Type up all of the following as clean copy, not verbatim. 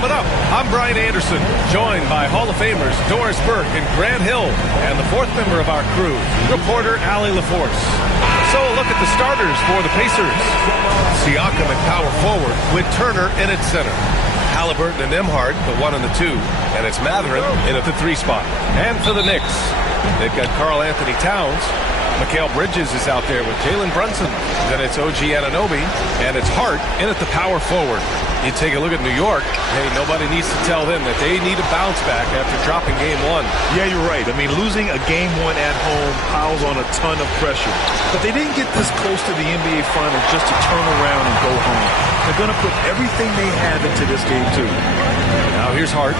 Coming up, I'm Brian Anderson, joined by Hall of Famers Doris Burke and Grant Hill, and the fourth member of our crew, reporter Allie LaForce. So look at the starters for the Pacers. Siakam at power forward with Turner in at center. Haliburton and Nembhard, the 1 and the 2, and it's Mathurin in at the 3 spot. And for the Knicks, they've got Karl Anthony Towns. Mikal Bridges is out there with Jalen Brunson. Then it's OG Anunoby, and it's Hart in at the power forward. You take a look at New York, hey, nobody needs to tell them that they need a bounce back after dropping game 1. Yeah, you're right. I mean, losing a game 1 at home piles on a ton of pressure. But they didn't get this close to the NBA Finals just to turn around and go home. They're going to put everything they have into this game, too. Now here's Hart.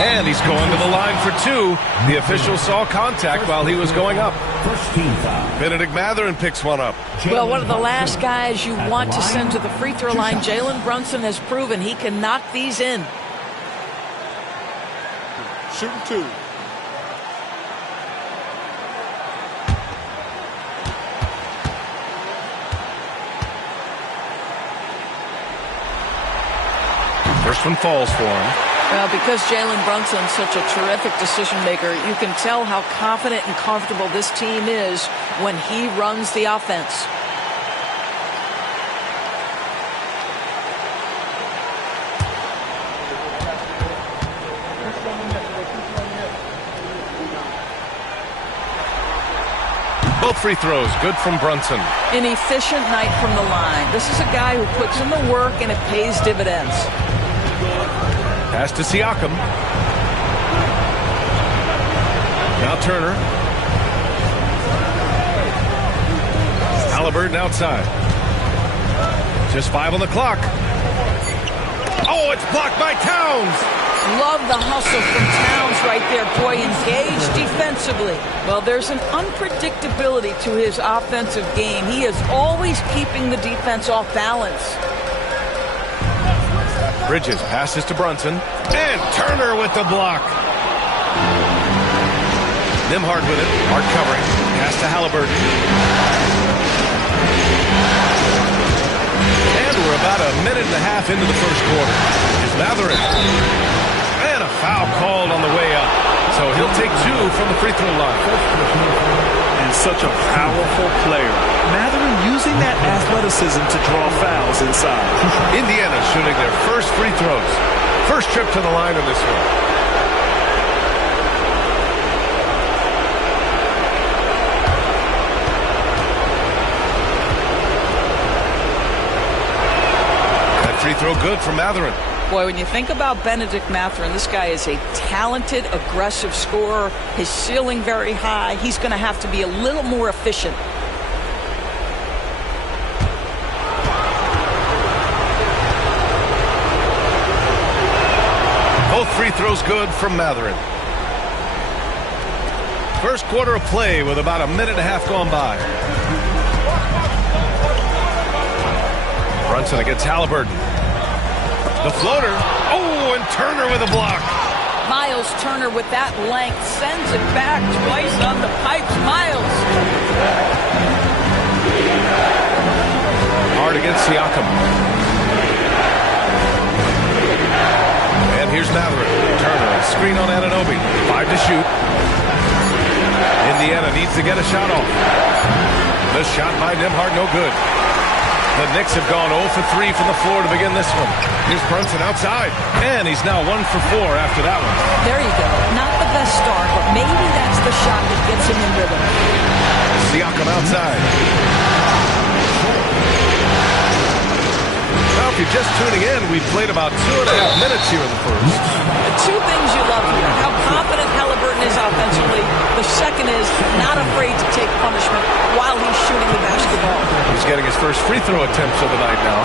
And he's going to the line for 2. The official saw contact while he was going up. Benedict Mathurin picks one up. Well, one of the last guys you want to send to the free throw line, Jalen Brunson has proven he can knock these in. Shooting 2. First one falls for him. Well, because Jalen Brunson's such a terrific decision maker, you can tell how confident and comfortable this team is when he runs the offense. Both free throws good from Brunson. An efficient night from the line. This is a guy who puts in the work and it pays dividends. Pass to Siakam. Now Turner. Haliburton outside. Just 5 on the clock. Oh, it's blocked by Towns. Love the hustle from Towns right there. Boy, engaged defensively. Well, there's an unpredictability to his offensive game. He is always keeping the defense off balance. Bridges passes to Brunson. And Turner with the block. Nembhard with it. Hart covering. Pass to Haliburton. And we're about a minute and a half into the first quarter. Here's Mathurin. And a foul called on the way up. So he'll take 2 from the free throw line. And such a powerful player. Mathurin using that athleticism to draw fouls inside. Indiana shooting their first free throws. First trip to the line in this one. That free throw good from Mathurin. Boy, when you think about Benedict Mathurin, this guy is a talented, aggressive scorer. His ceiling very high. He's going to have to be a little more efficient. Both free throws good from Mathurin. First quarter of play with about a minute and a half gone by. Brunson against Haliburton. The floater. Oh, and Turner with a block. Miles Turner with that length sends it back twice on the pipes. Miles. Hard against Siakam. And here's Mathurin. Turner, a screen on Anunoby. 5 to shoot. Indiana needs to get a shot off. The shot by Nembhard, no good. The Knicks have gone 0 for 3 from the floor to begin this one. Here's Brunson outside. And he's now 1 for 4 after that one. There you go. Not the best start, but maybe that's the shot that gets him in rhythm. Siakam outside. Well, if you're just tuning in, we've played about 2.5 minutes here in the first. The 2 things you love here, how confident Haliburton is offensively. The second is not afraid to take punishment while he's shooting the basketball. He's getting his first free throw attempts of the night now.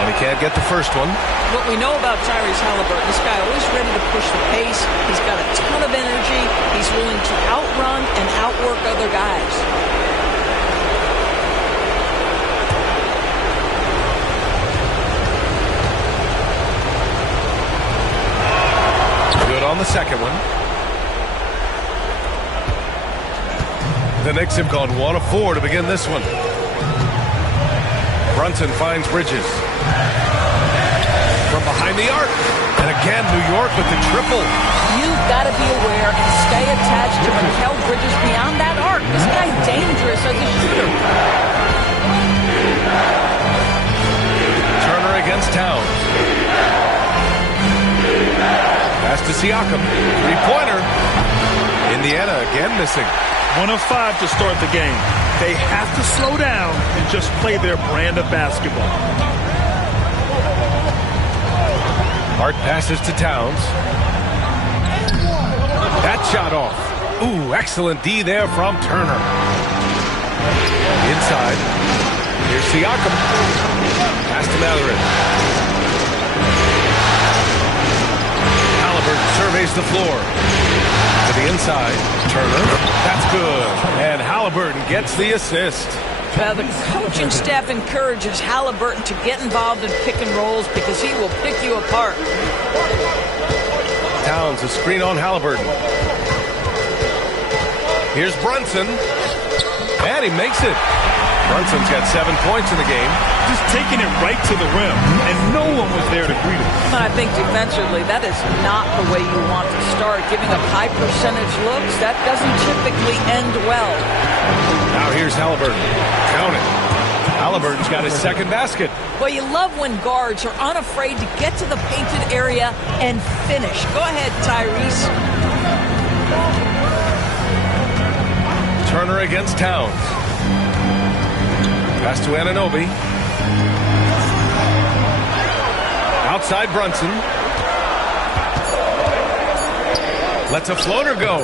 And he can't get the first one. What we know about Tyrese Haliburton, this guy always ready to push the pace. He's got a ton of energy. He's willing to outrun and outwork other guys. on the second one. The Knicks have gone 1 of 4 to begin this one. Brunson finds Bridges. From behind the arc. And again, New York with the triple. You've got to be aware and stay attached to Mikal Bridges beyond that arc. This guy's dangerous as a shooter. Turner against Towns. Pass to Siakam. Three-pointer. Indiana again missing. 1 of 5 to start the game. They have to slow down and just play their brand of basketball. Hart passes to Towns. That shot off. Ooh, excellent D there from Turner. Inside. Here's Siakam. Pass to Mathurin. Haliburton surveys the floor. To the inside. Turner. That's good. And Haliburton gets the assist. Well, the coaching staff encourages Haliburton to get involved in pick and rolls because he will pick you apart. Towns, a screen on Haliburton. Here's Brunson. And he makes it. Brunson's got 7 points in the game. Just taking it right to the rim, and no one was there to greet him. I think defensively, that is not the way you want to start. Giving up high percentage looks, that doesn't typically end well. Now here's Haliburton. Count it. Haliburton's got his second basket. Well, you love when guards are unafraid to get to the painted area and finish. Go ahead, Tyrese. Turner against Towns. Pass to Anunoby. Outside Brunson. Lets a floater go.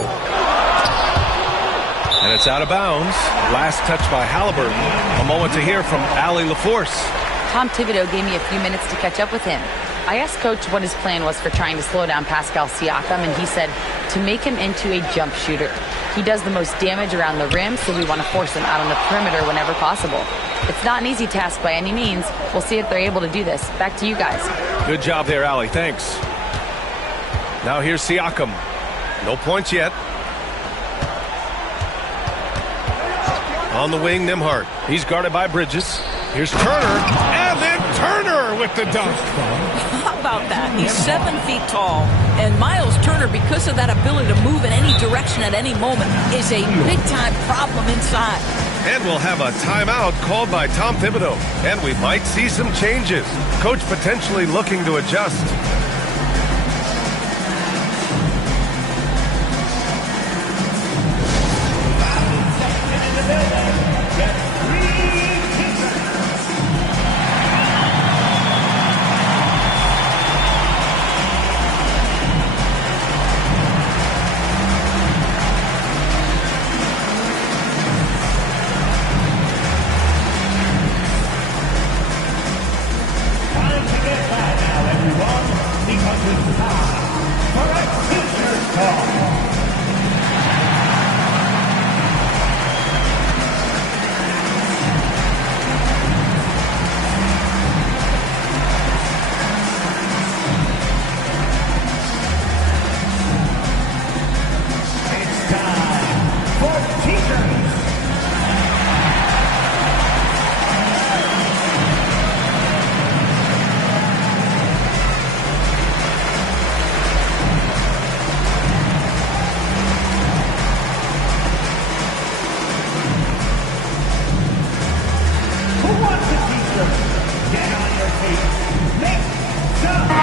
And it's out of bounds. Last touch by Haliburton. A moment to hear from Allie LaForce. Tom Thibodeau gave me a few minutes to catch up with him. I asked Coach what his plan was for trying to slow down Pascal Siakam, and he said to make him into a jump shooter. He does the most damage around the rim, so we want to force him out on the perimeter whenever possible. It's not an easy task by any means. We'll see if they're able to do this. Back to you guys. Good job there, Allie. Thanks. Now here's Siakam. No points yet. On the wing, Nembhard. He's guarded by Bridges. Here's Turner. And then Turner with the dunk. How about that? He's 7 feet tall. And Miles Turner, because of that ability to move in any direction at any moment, is a big-time problem inside. And we'll have a timeout called by Tom Thibodeau. And we might see some changes. Coach potentially looking to adjust.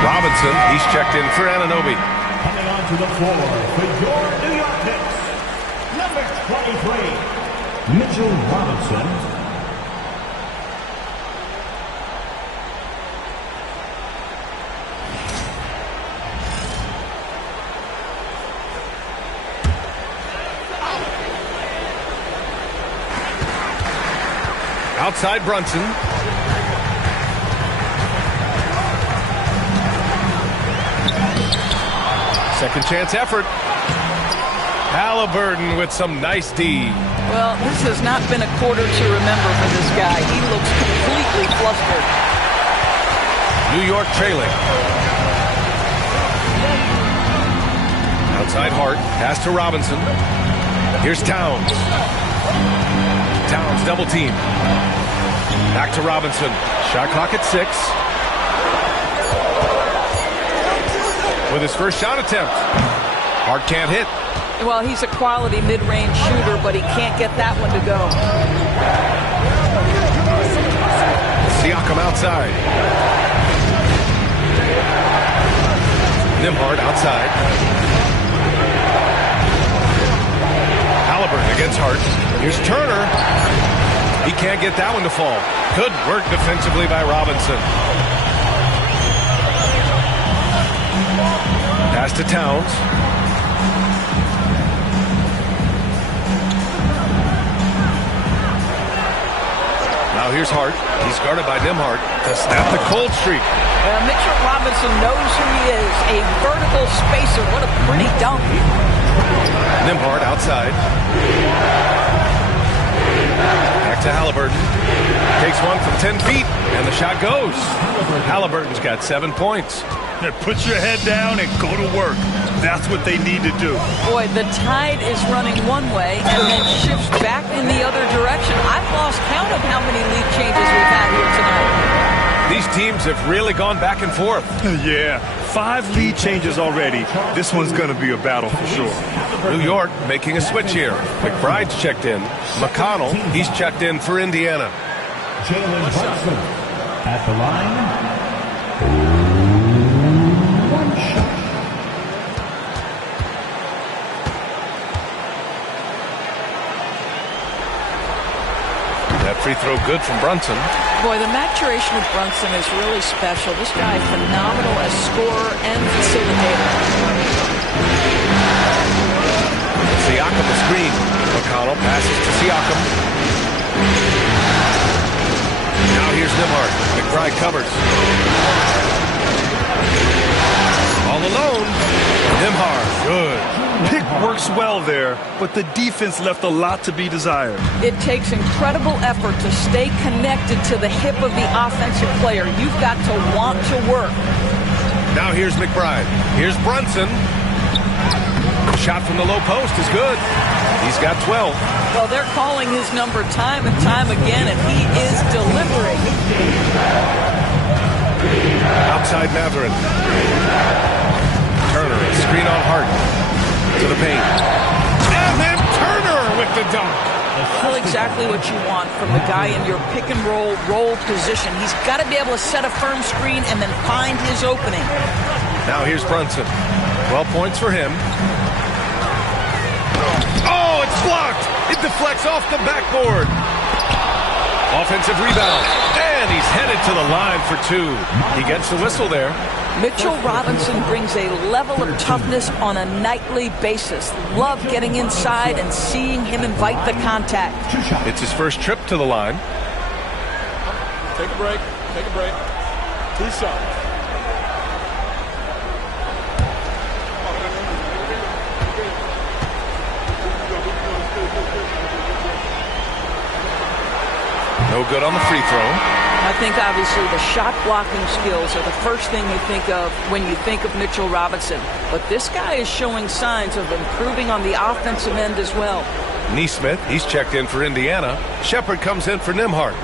Robinson, he's checked in for Anunoby. Coming onto the floor for your New York Knicks, number 23, Mitchell Robinson. Outside Brunson. Second chance effort. Haliburton with some nice D. Well, this has not been a quarter to remember for this guy. He looks completely flustered. New York trailing. Outside Hart. Pass to Robinson. Here's Towns. Towns double team. Back to Robinson. Shot clock at 6. With his first shot attempt. Hart can't hit. Well, he's a quality mid-range shooter, but he can't get that one to go. Siakam outside. Nembhard outside. Haliburton against Hart. Here's Turner. He can't get that one to fall. Good work defensively by Robinson. Pass to Towns. Now here's Hart. He's guarded by Nembhard to snap the cold streak. Mitchell Robinson knows who he is. A vertical spacer. What a pretty dunk. Nembhard outside. Back to Haliburton. Takes one from 10 feet, and the shot goes. Haliburton's got 7 points. Put your head down and go to work. That's what they need to do. Boy, the tide is running one way and then shifts back in the other direction. I've lost count of how many lead changes we've had here tonight. These teams have really gone back and forth. Yeah, 5 lead changes already. This one's going to be a battle for sure. New York making a switch here. McBride's checked in. McConnell, he's checked in for Indiana. Jalenbrunson at the line. One shot. That free throw good from Brunson. Boy, the maturation of Brunson is really special. This guy phenomenal as scorer and facilitator. Siakam the screen. McConnell passes to Siakam. Now here's Nembhard. McBride covers. All alone. Nembhard. Good. Pick works well there, but the defense left a lot to be desired. It takes incredible effort to stay connected to the hip of the offensive player. You've got to want to work. Now here's McBride. Here's Brunson. Shot from the low post is good. He's got 12. Well, they're calling his number time and time again, and he is delivering. Outside Matherin. Turner, a screen on Hart. To the paint. And then Turner with the dunk. Feel exactly what you want from the guy in your pick and roll position. He's got to be able to set a firm screen and then find his opening. Now here's Brunson. 12 points for him. Oh, it's blocked. It deflects off the backboard. Offensive rebound. And he's headed to the line for 2. He gets the whistle there. Mitchell Robinson brings a level of toughness on a nightly basis. Love getting inside and seeing him invite the contact. It's his first trip to the line. Take a break. Take a break. 2 shots. No good on the free throw. I think obviously the shot blocking skills are the first thing you think of when you think of Mitchell Robinson. But this guy is showing signs of improving on the offensive end as well. Neesmith, he's checked in for Indiana. Shepard comes in for Nembhard.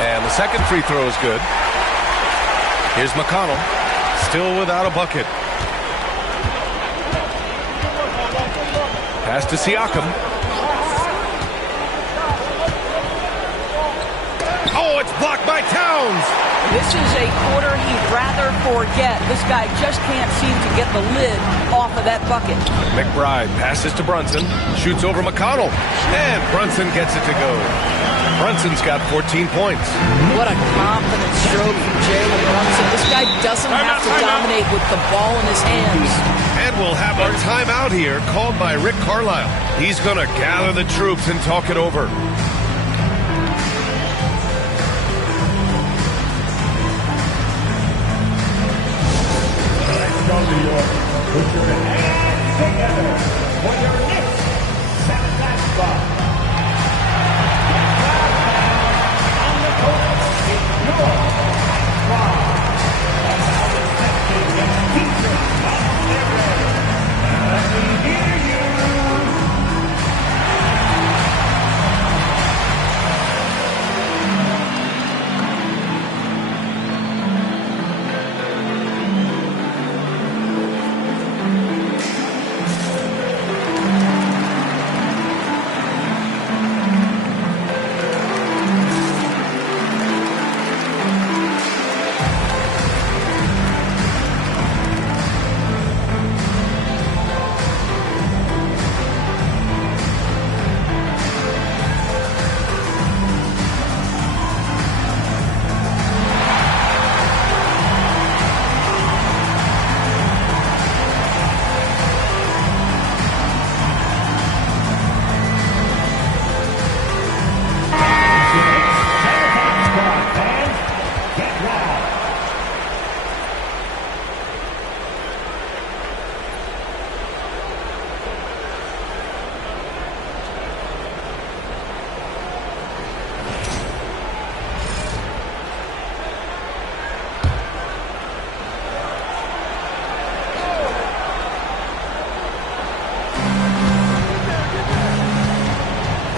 And the second free throw is good. Here's McConnell, still without a bucket. Pass to Siakam. Oh, it's blocked by Towns. This is a quarter he'd rather forget. This guy just can't seem to get the lid off of that bucket. McBride passes to Brunson, shoots over McConnell, and Brunson gets it to go. Brunson's got 14 points. What a confident stroke from Jalen Brunson. This guy doesn't have to dominate with the ball in his hands. And we'll have our timeout here called by Rick Carlisle. He's going to gather the troops and talk it over. Let's go, New York. Put your hands together for your Knicks 7-match spot.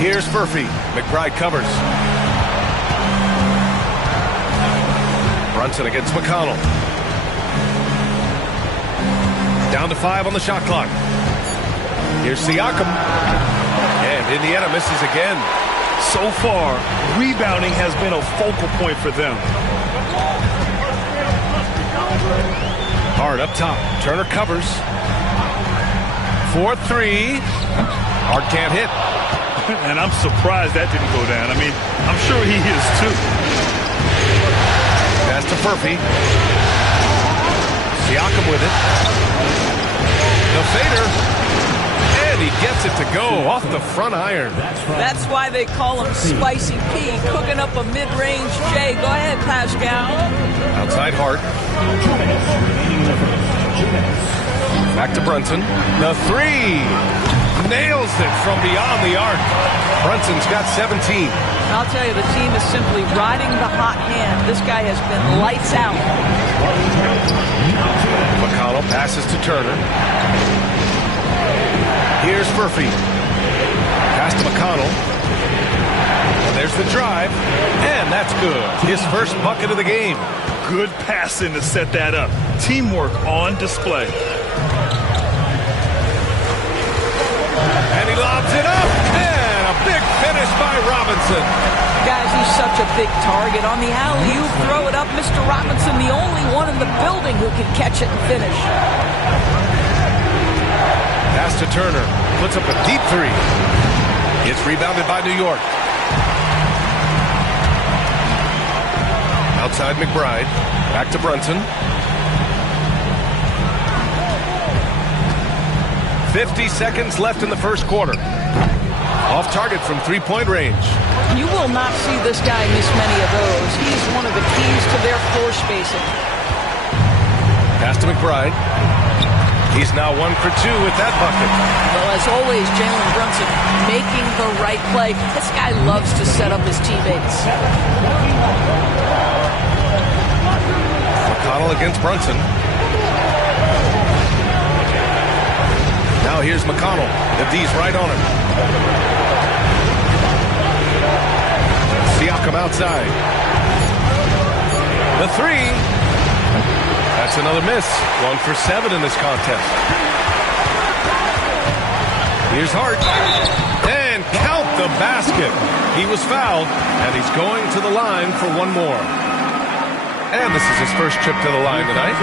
Here's Furphy. McBride covers. Brunson against McConnell. Down to 5 on the shot clock. Here's Siakam. And Indiana misses again. So far, rebounding has been a focal point for them. Hard up top. Turner covers. 4-3. Hard can't hit. And I'm surprised that didn't go down. I mean, I'm sure he is too. Pass to Furphy. Siakam with it. The fader. And he gets it to go off the front iron. That's why they call him Spicy P, cooking up a mid-range J. Go ahead, Pascal. Outside Hart. Back to Brunson. The 3. Nails it from beyond the arc. Brunson's got 17. I'll tell you, the team is simply riding the hot hand. This guy has been lights out. McConnell passes to Turner. Here's Furphy. Pass to McConnell. And there's the drive. And that's good. His first bucket of the game. Good passing to set that up. Teamwork on display. And he lobs it up. And a big finish by Robinson. Guys, he's such a big target. On the alley-oop, throw it up. Mr. Robinson, the only one in the building who can catch it and finish. Pass to Turner. Puts up a deep 3. It's rebounded by New York. Outside McBride. Back to Brunson. 50 seconds left in the first quarter. Off target from 3-point range. You will not see this guy miss many of those. He's one of the keys to their floor spacing. Pass to McBride. He's now 1 for 2 with that bucket. Well, as always, Jalen Brunson making the right play. This guy loves to set up his teammates. McConnell against Brunson. Now here's McConnell. The D's right on him. Siakam outside. The 3. That's another miss. 1 for 7 in this contest. Here's Hart. And count the basket. He was fouled, and he's going to the line for one more. And this is his first trip to the line tonight.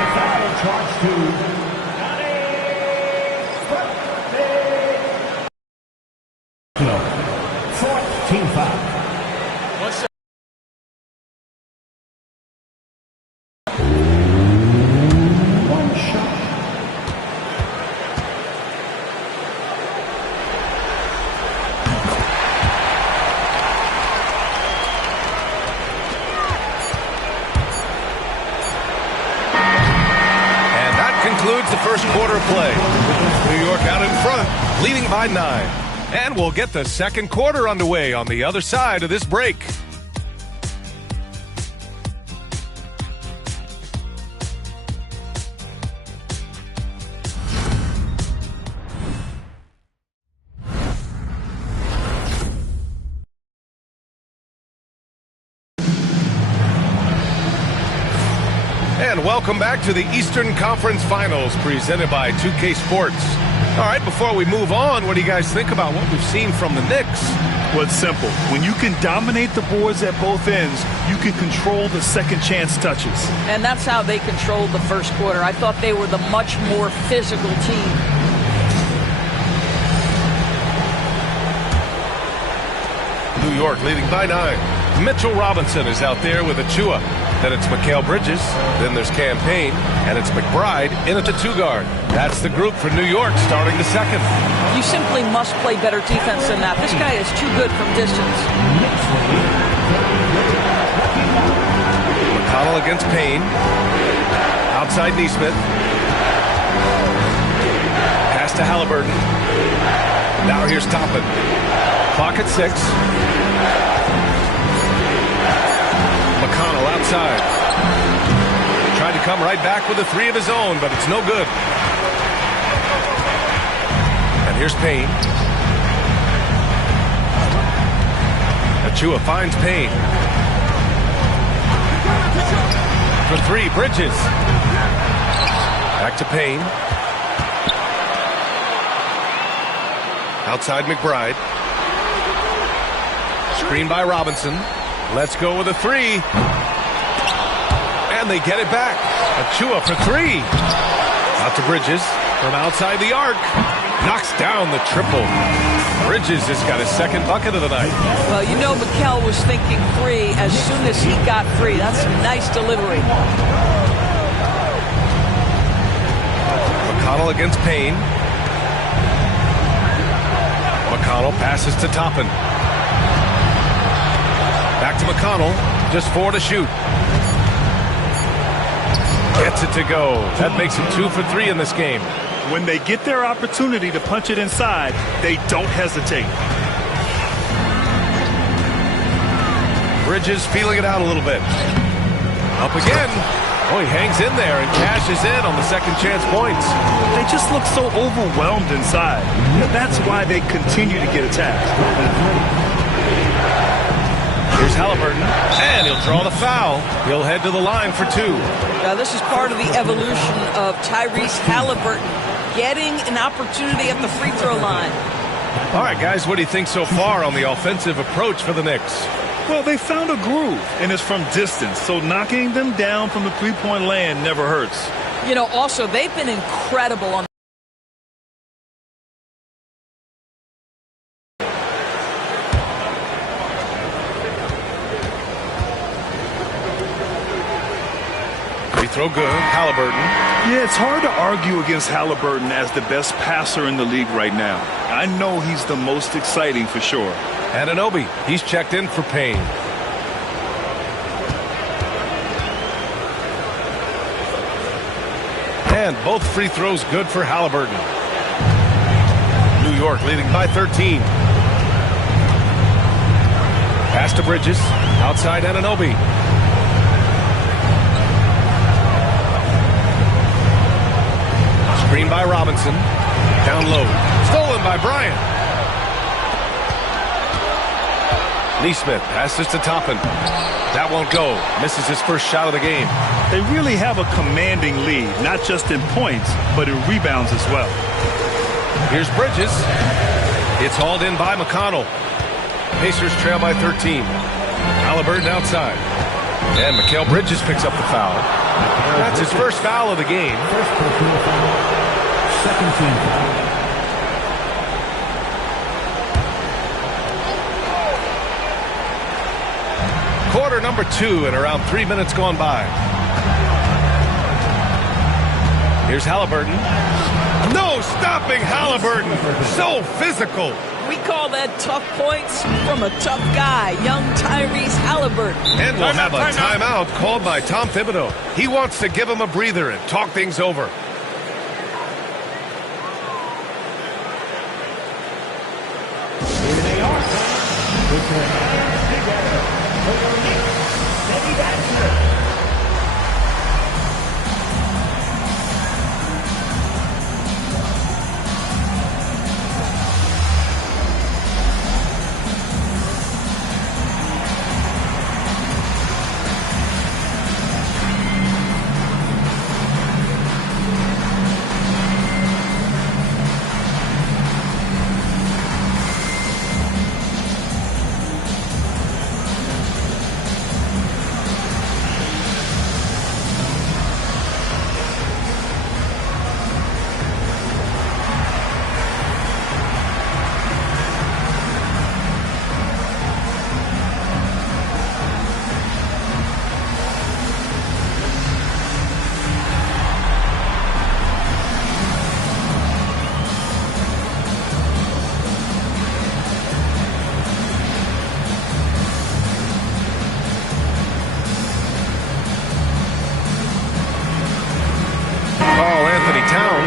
Concludes the first quarter of play. New York out in front, leading by 9. And we'll get the second quarter underway on the other side of this break. And welcome back to the Eastern Conference Finals presented by 2K Sports. All right, before we move on, what do you guys think about what we've seen from the Knicks? Well, it's simple. When you can dominate the boards at both ends, you can control the second chance touches. And that's how they controlled the first quarter. I thought they were the much more physical team. New York leading by 9. Mitchell Robinson is out there with Achua. Then it's Mikal Bridges. Then there's Campaign. And it's McBride in at the 2 guard. That's the group for New York starting the second. You simply must play better defense than that. This guy is too good from distance. McConnell against Payne. Outside Neesmith. Pass to Haliburton. Now here's Toppin. Clock at 6. McConnell outside. Tried to come right back with a 3 of his own, but it's no good. And here's Payne. Chua finds Payne. For three, Bridges. Back to Payne. Outside McBride. Screen by Robinson. Let's go with a three. And they get it back. Chua for three. Out to Bridges from outside the arc. Knocks down the triple. Bridges has got his second bucket of the night. Well, you know Mikal was thinking three as soon as he got free. That's a nice delivery. McConnell against Payne. McConnell passes to Toppin. Back to McConnell. Just 4 to shoot. Gets it to go. That makes him 2 for 3 in this game. When they get their opportunity to punch it inside, they don't hesitate. Bridges feeling it out a little bit. Up again. Oh, he hangs in there and cashes in on the second chance points. They just look so overwhelmed inside. That's why they continue to get attacked. Here's Haliburton, and he'll draw the foul. He'll head to the line for 2. Now, this is part of the evolution of Tyrese getting an opportunity at the free throw line. All right, guys, what do you think so far on the offensive approach for the Knicks? Well, they found a groove, and it's from distance, so knocking them down from the three-point land never hurts. You know, also, they've been incredible on free throw good. Haliburton. Yeah, it's hard to argue against Haliburton as the best passer in the league right now. I know he's the most exciting for sure. Anunoby, he's checked in for Payne. And both free throws good for Haliburton. New York leading by 13. Pass to Bridges. Outside Anunoby. Screen by Robinson. Down low. Stolen by Bryant. Neesmith passes to Toppin. That won't go. Misses his first shot of the game. They really have a commanding lead, not just in points, but in rebounds as well. Here's Bridges. It's hauled in by McConnell. Pacers trail by 13. Haliburton outside. And Mikal Bridges picks up the foul. That's his first foul of the game. First personal foul. Second team foul. Quarter number 2 and around 3 minutes gone by. Here's Haliburton. No stopping Haliburton. So physical. We call that tough points from a tough guy, young Tyrese Haliburton. And we'll have a timeout called by Tom Thibodeau. He wants to give him a breather and talk things over. Here they are. Put your hands together for your Knicks manufacturer.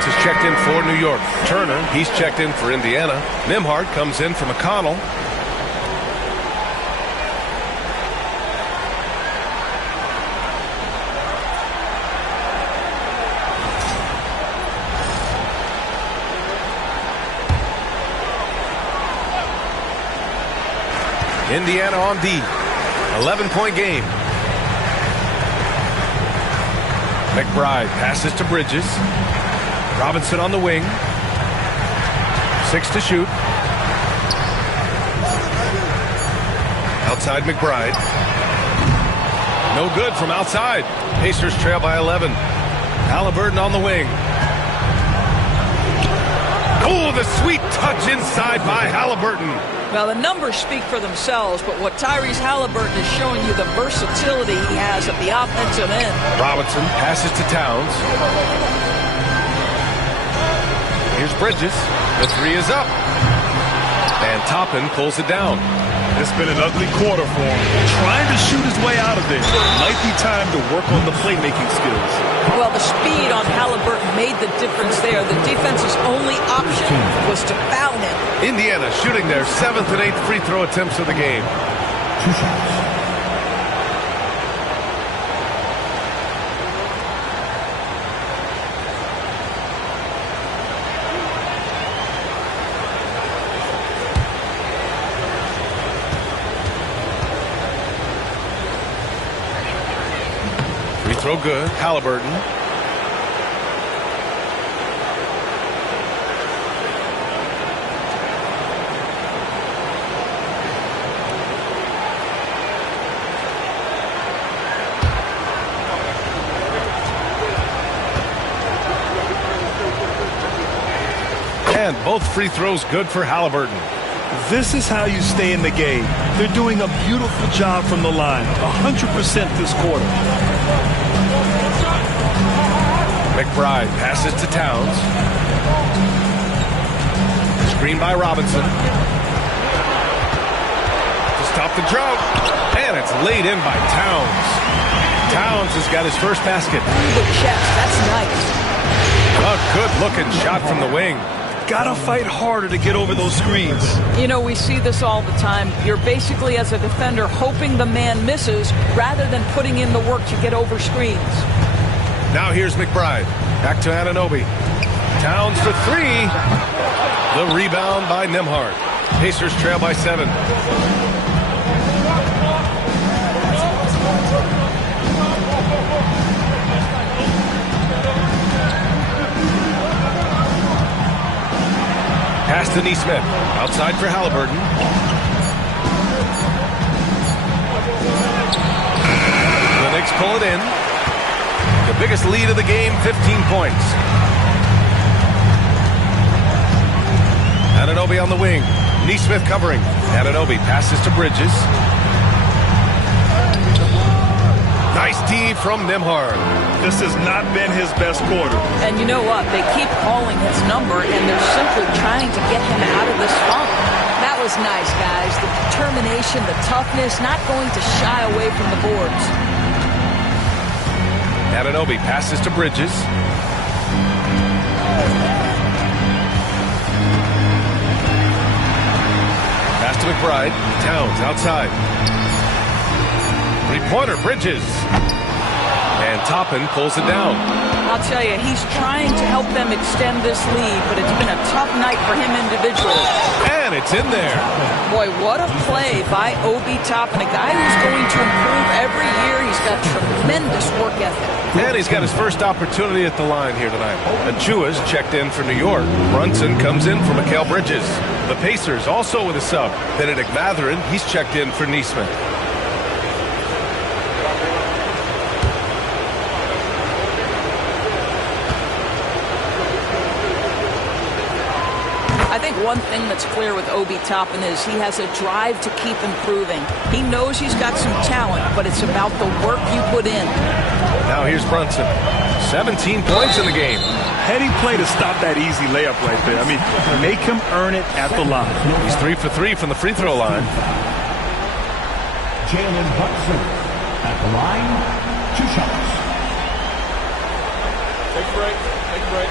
Has checked in for New York. Turner, he's checked in for Indiana. Nembhard comes in for McConnell. Indiana on D. 11-point game. McBride passes to Bridges. Robinson on the wing. 6 to shoot. Outside McBride. No good from outside. Pacers trail by 11. Haliburton on the wing. Oh, the sweet touch inside by Haliburton. Well, the numbers speak for themselves, but what Tyrese Haliburton is showing you the versatility he has at the offensive end. Robinson passes to Towns. Here's Bridges. The three is up. And Toppin pulls it down. It's been an ugly quarter for him. Trying to shoot his way out of it. Might be time to work on the playmaking skills. Well, the speed on Haliburton made the difference there. The defense's only option was to foul him. Indiana shooting their 7th and 8th free throw attempts of the game. 2 shots. Free throw good. Haliburton. And both free throws good for Haliburton. This is how you stay in the game. They're doing a beautiful job from the line. 100% this quarter. McBride passes to Towns. Screen by Robinson. To stop the drought. And it's laid in by Towns. Towns has got his first basket. Through the chest. That's nice. A good-looking shot from the wing. Gotta fight harder to get over those screens. You know, we see this all the time. You're basically, as a defender, hoping the man misses rather than putting in the work to get over screens. Now here's McBride. Back to Anunoby. Towns for 3. The rebound by Nembhard. Pacers trail by 7. Pass to Nesmith. Outside for Haliburton. The Knicks pull it in. The biggest lead of the game, 15 points. Anunoby on the wing. Nesmith covering. Anunoby passes to Bridges. Nice D from Nembhard. This has not been his best quarter. And you know what? They keep calling his number, and they're simply trying to get him out of this funk. That was nice, guys. The determination, the toughness, not going to shy away from the boards. Anunoby passes to Bridges. Pass to McBride. Towns outside. Three-pointer, Bridges. And Toppin pulls it down. I'll tell you, he's trying to help them extend this lead, but it's been a tough night for him individually. And it's in there. Boy, what a play by Obi Toppin, a guy who's going to improve every year. He's got tremendous work ethic. And he's got his first opportunity at the line here tonight. Achua's checked in for New York. Brunson comes in for Mikal Bridges. The Pacers also with a sub. Benedict Mathurin, he's checked in for Nesmith. I think one thing that's clear with Obi Toppin is he has a drive to keep improving. He knows he's got some talent, but it's about the work you put in. Now here's Brunson. 17 points in the game. Heady play to stop that easy layup right there. I mean, make him earn it at the line. He's 3 for 3 from the free throw line. Jalenbrunson at the line. 2 shots. Take a break. Take a break.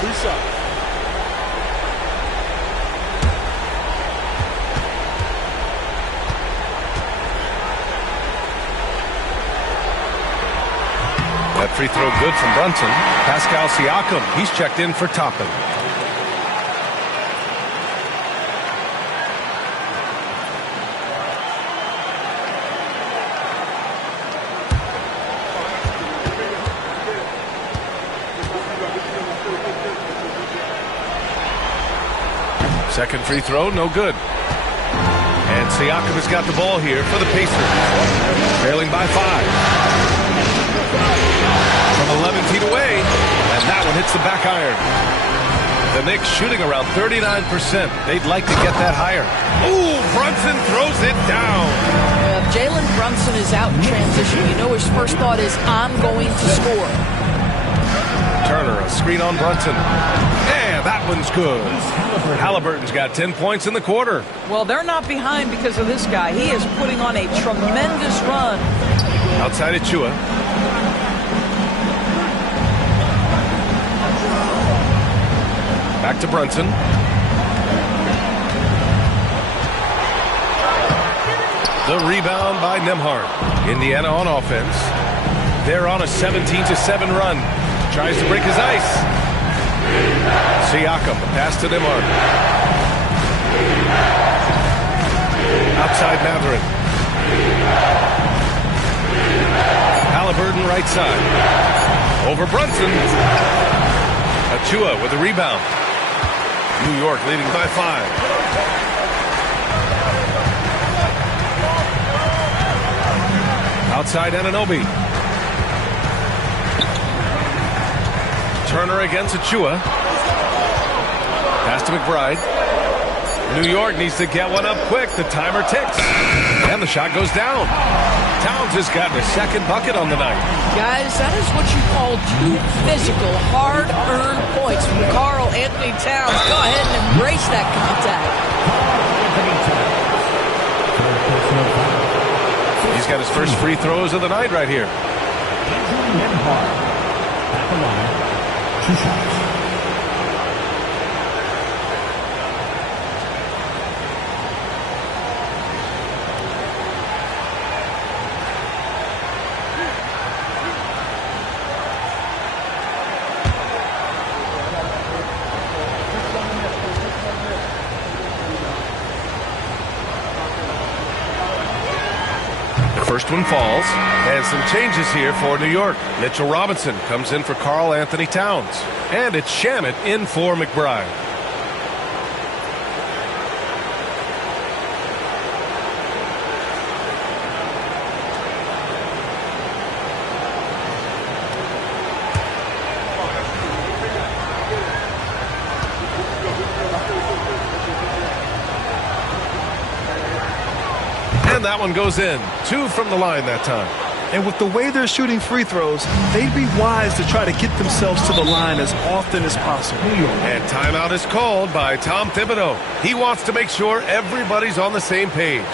2 shots. That free throw good from Brunson. Pascal-Siakam, he's checked in for Toppin. Second free throw, no good. And Siakam has got the ball here for the Pacers. Trailing by 5. From 11 feet away, and that one hits the back iron. The Knicks shooting around 39%. They'd like to get that higher. Ooh, Brunson throws it down. If Jalen Brunson is out in transition, you know his first thought is, I'm going to score. Turner, a screen on Brunson. And that one's good. Halliburton's got 10 points in the quarter. Well, they're not behind because of this guy. He is putting on a tremendous run. Outside Achua. Back to Brunson. The rebound by Nembhard. Indiana on offense. They're on a 17-7 run. Tries to break his ice. Siakam, pass to Nembhard. Outside Mathurin. Halliburton right side. Over Brunson. Achua with the rebound. New York leading by 5. Outside Anunoby. Turner against Achua. Pass to McBride. New York needs to get one up quick. The timer ticks. And the shot goes down. Towns has gotten a second bucket on the night. Guys, that is what you call too physical, hard-earned points from Karl Anthony Towns. Go ahead and embrace that contact. He's got his first free throws of the night right here. Two shots. First one falls, and some changes here for New York. Mitchell Robinson comes in for Karl Anthony Towns, and it's Shamet in for McBride. And that one goes in. 2 from the line that time. And with the way they're shooting free throws, they'd be wise to try to get themselves to the line as often as possible. And timeout is called by Tom Thibodeau. He wants to make sure everybody's on the same page.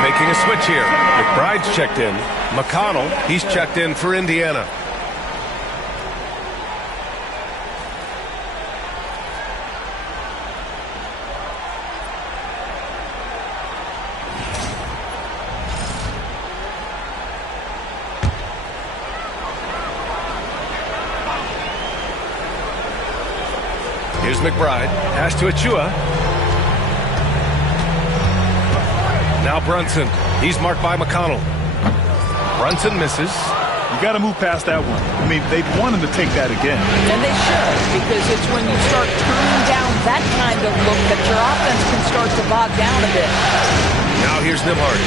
Making a switch here. McBride's checked in. McConnell, he's checked in for Indiana. Here's McBride. Pass to Achua. Now Brunson. He's marked by McConnell. Brunson misses. You got to move past that one. I mean, they'd want him to take that again. And they should, because it's when you start turning down that kind of look that your offense can start to bog down a bit. Now here's Nembhard.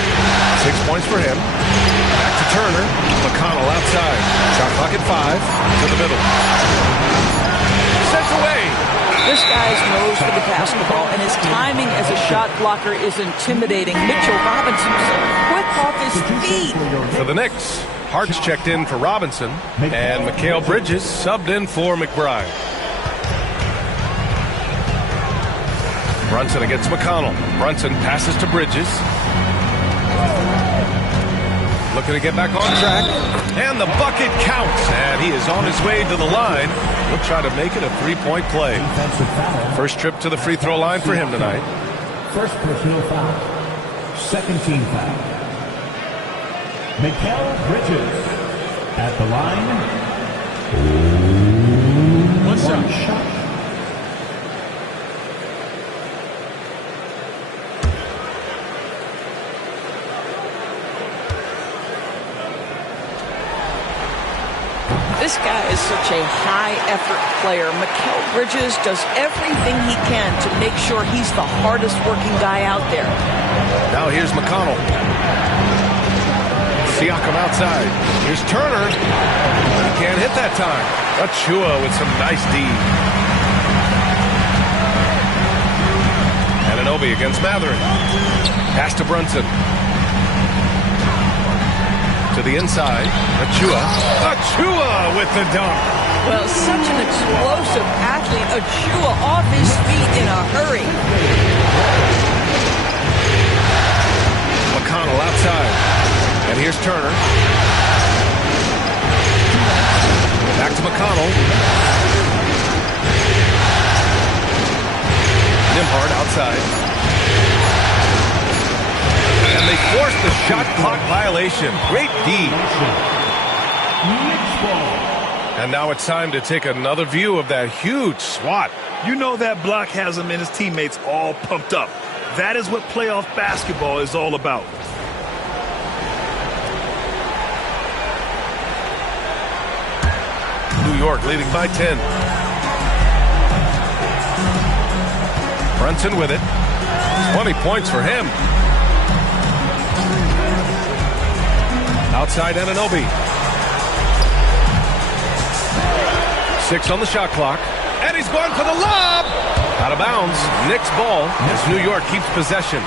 6 points for him. Back to Turner. McConnell outside. Shot clock at 5. To the middle. Sent away. This guy's nose for the basketball, and his timing as a shot blocker is intimidating. Mitchell Robinson so quick off his feet. For the Knicks, Hart's checked in for Robinson, and Mikal Bridges subbed in for McBride. Brunson against McConnell. Brunson passes to Bridges. Looking to get back on track. And the bucket counts. And he is on his way to the line. He'll try to make it a three-point play. First trip to the free throw line for him tonight. First personal foul. Second team foul. Mikal Bridges at the line. One shot. This guy is such a high-effort player. Mikal Bridges does everything he can to make sure he's the hardest-working guy out there. Now here's McConnell. Siakam outside. Here's Turner. He can't hit that time. Achua with some nice D. Anunoby against Matherin. Pass to Brunson. To the inside. Achua with the dunk. Well, such an explosive athlete. Achua off his feet in a hurry. McConnell outside. And here's Turner. Back to McConnell. Nembhard outside. And they forced the shot clock violation. Great D. And now it's time to take another view of that huge swat. You know that block has him and his teammates all pumped up. That is what playoff basketball is all about. New York leading by 10. Brunson with it. 20 points for him. Outside Anunoby. 6 on the shot clock. And he's going for the lob. Out of bounds. Knicks ball as New York keeps possession.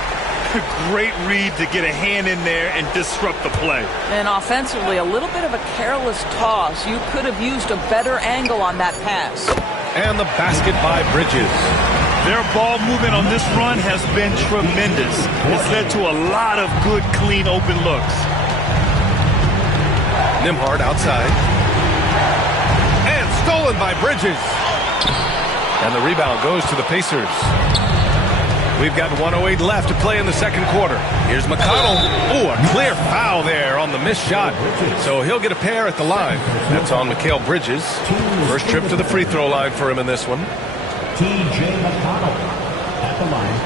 Great read to get a hand in there and disrupt the play. And offensively, a little bit of a careless toss. You could have used a better angle on that pass. And the basket by Bridges. Their ball movement on this run has been tremendous. It's led to a lot of good, clean, open looks. Nembhard outside. And stolen by Bridges. And the rebound goes to the Pacers. We've got 1:08 left to play in the second quarter. Here's McConnell. Ooh, a clear foul there on the missed shot. So he'll get a pair at the line. That's on Mikal Bridges. First trip to the free throw line for him in this one. T.J. McConnell at the line.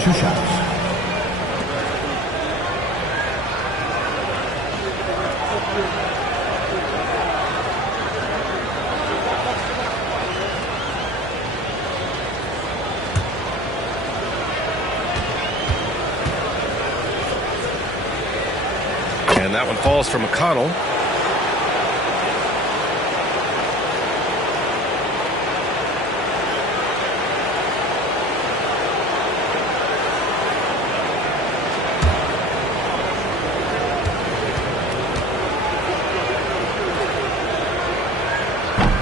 2 shots. And that one falls for McConnell.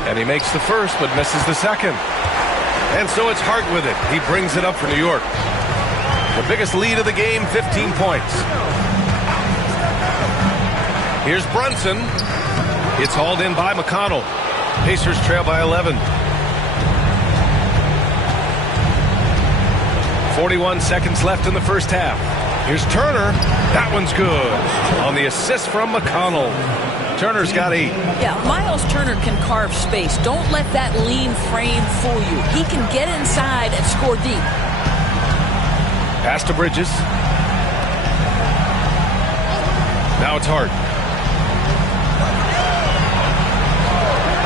And he makes the first, but misses the second. And so it's Hart with it. He brings it up for New York. The biggest lead of the game, 15 points. Here's Brunson. It's hauled in by McConnell. Pacers trail by 11. 41 seconds left in the first half. Here's Turner. That one's good. On the assist from McConnell. Turner's got 8. Yeah, Miles Turner can carve space. Don't let that lean frame fool you. He can get inside and score deep. Pass to Bridges. Now it's Hart.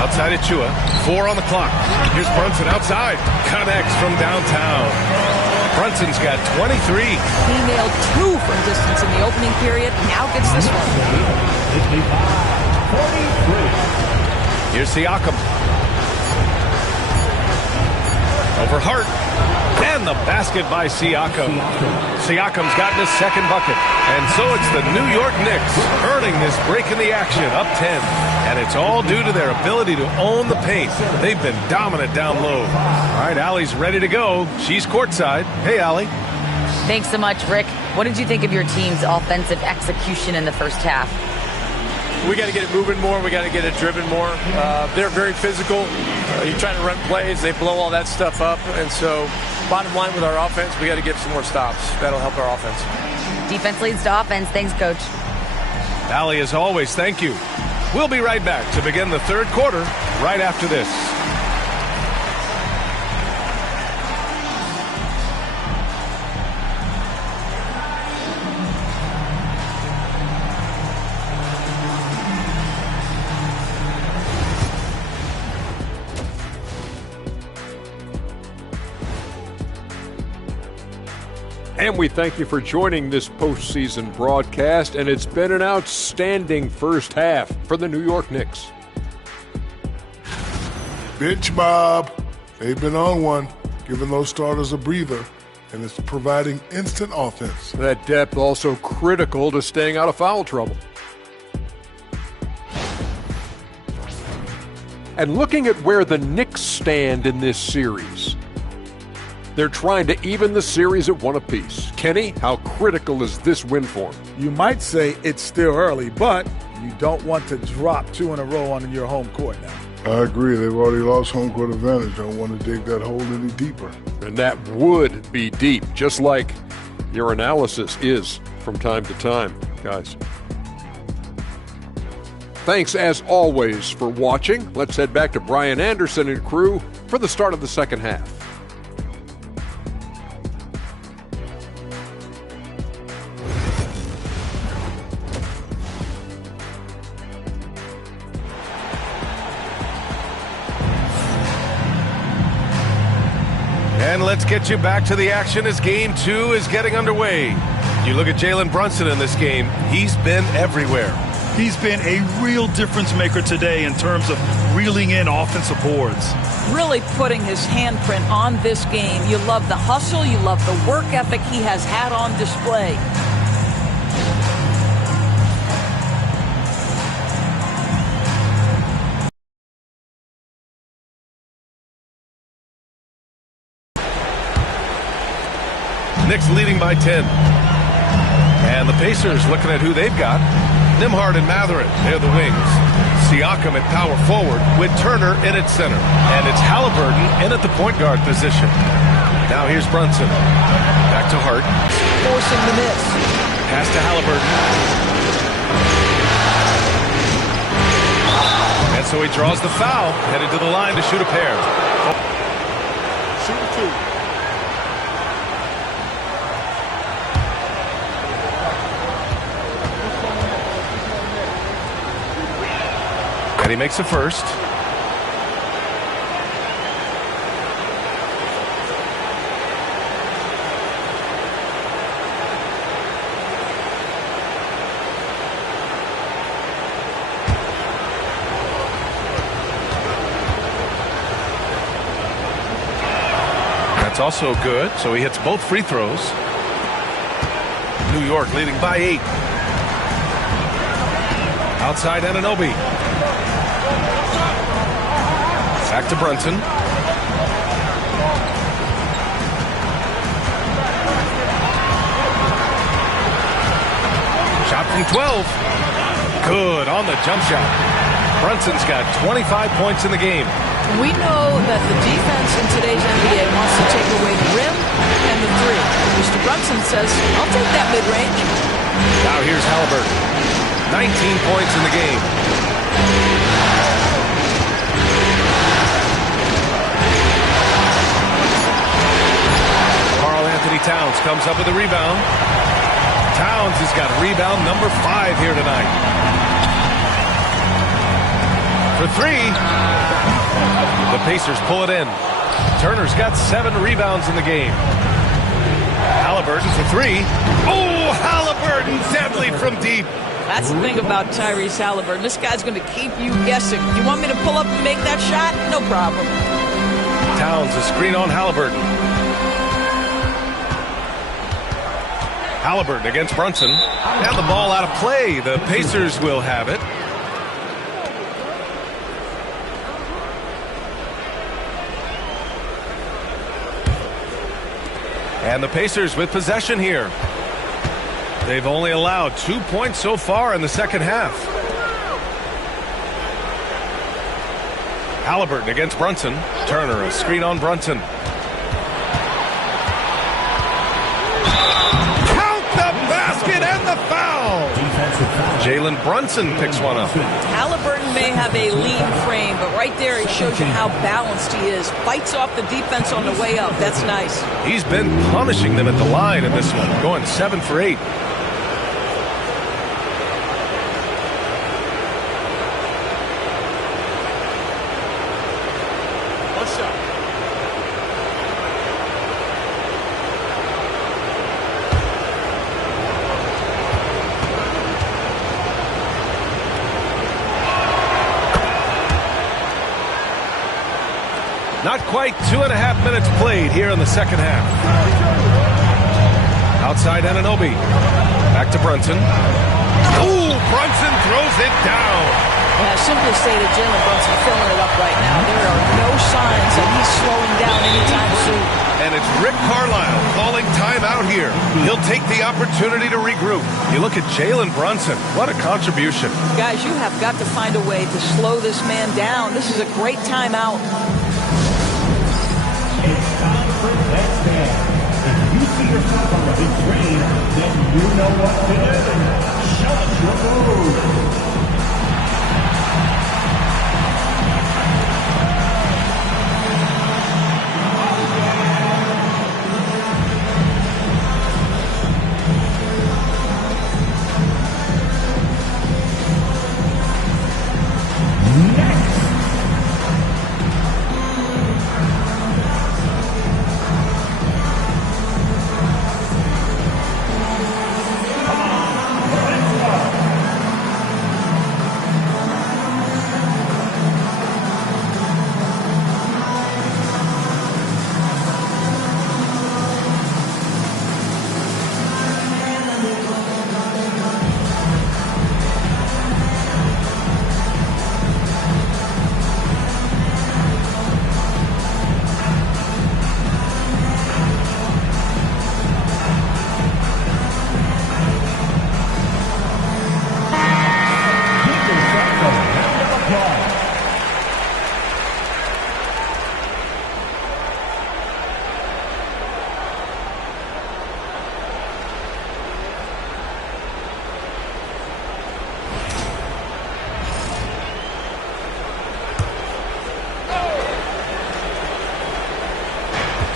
Outside Achua. 4 on the clock. Here's Brunson outside. Connects from downtown. Brunson's got 23. He nailed 2 from distance in the opening period. Now gets this one. 43. Here's Siakam. Over Hart. And the basket by Siakam. Siakam's gotten his second bucket. And so it's the New York Knicks earning this break in the action, up 10. And it's all due to their ability to own the paint. They've been dominant down low. All right, Allie's ready to go. She's courtside. Hey, Allie. Thanks so much, Rick. What did you think of your team's offensive execution in the first half? We got to get it moving more. We got to get it driven more. They're very physical. You're trying to run plays. They blow all that stuff up. And so bottom line with our offense, we got to get some more stops. That'll help our offense. Defense leads to offense. Thanks, Coach. Allie, as always, thank you. We'll be right back to begin the third quarter right after this. And we thank you for joining this postseason broadcast, and it's been an outstanding first half for the New York Knicks. Bench Bob. They've been on one, giving those starters a breather, and it's providing instant offense. That depth also critical to staying out of foul trouble. And looking at where the Knicks stand in this series, they're trying to even the series at 1 apiece. Kenny, how critical is this win for them? You might say it's still early, but you don't want to drop 2 in a row on your home court now. I agree. They've already lost home court advantage. Don't want to dig that hole any deeper. And that would be deep, just like your analysis is from time to time, guys. Thanks, as always, for watching. Let's head back to Brian Anderson and crew for the start of the second half. And let's get you back to the action as Game 2 is getting underway. You look at Jalen Brunson in this game. He's been everywhere. He's been a real difference maker today in terms of reeling in offensive boards. Really putting his handprint on this game. You love the hustle. You love the work ethic he has had on display. Knicks leading by 10. And the Pacers looking at who they've got. Nembhard and Mathurin, they're the wings. Siakam at power forward with Turner in at center. And it's Haliburton in at the point guard position. Now here's Brunson. Back to Hart. Forcing the miss. Pass to Haliburton. And so he draws the foul, headed to the line to shoot a pair. Shoot a 2. And he makes the first. That's also good, so he hits both free throws. New York leading by 8. Outside Anunoby. Back to Brunson. Shot from 12. Good on the jump shot. Brunson's got 25 points in the game. We know that the defense in today's NBA wants to take away the rim and the 3. Mr. Brunson says, I'll take that mid-range. Now here's Haliburton. 19 points in the game. Anthony Towns comes up with a rebound. Towns has got rebound number 5 here tonight. for three. The Pacers pull it in. Turner's got 7 rebounds in the game. Halliburton for three. Oh, Halliburton deadly from deep. That's the thing about Tyrese Haliburton. This guy's going to keep you guessing. You want me to pull up and make that shot? No problem. Towns, a screen on Halliburton. Halliburton against Brunson. And the ball out of play. The Pacers will have it. And the Pacers with possession here. They've only allowed 2 points so far in the second half. Halliburton against Brunson. Turner, a screen on Brunson. Count the basket and the foul. Jalenbrunson picks one up. Halliburton may have a lean frame, but right there it shows you how balanced he is. Fights off the defense on the way up. That's nice. He's been punishing them at the line in this one, going 7 for 8. Not quite 2.5 minutes played here in the second half. Outside Anunoby. Back to Brunson. Ooh, Brunson throws it down. Simply stated, Jalen Brunson filling it up right now. There are no signs that he's slowing down anytime soon. And it's Rick Carlisle calling timeout here. He'll take the opportunity to regroup. You look at Jalen Brunson. What a contribution. Guys, you have got to find a way to slow this man down. This is a great timeout. It's time for the next stand. If you see yourself on the big screen, then you know what to do. Show us your move.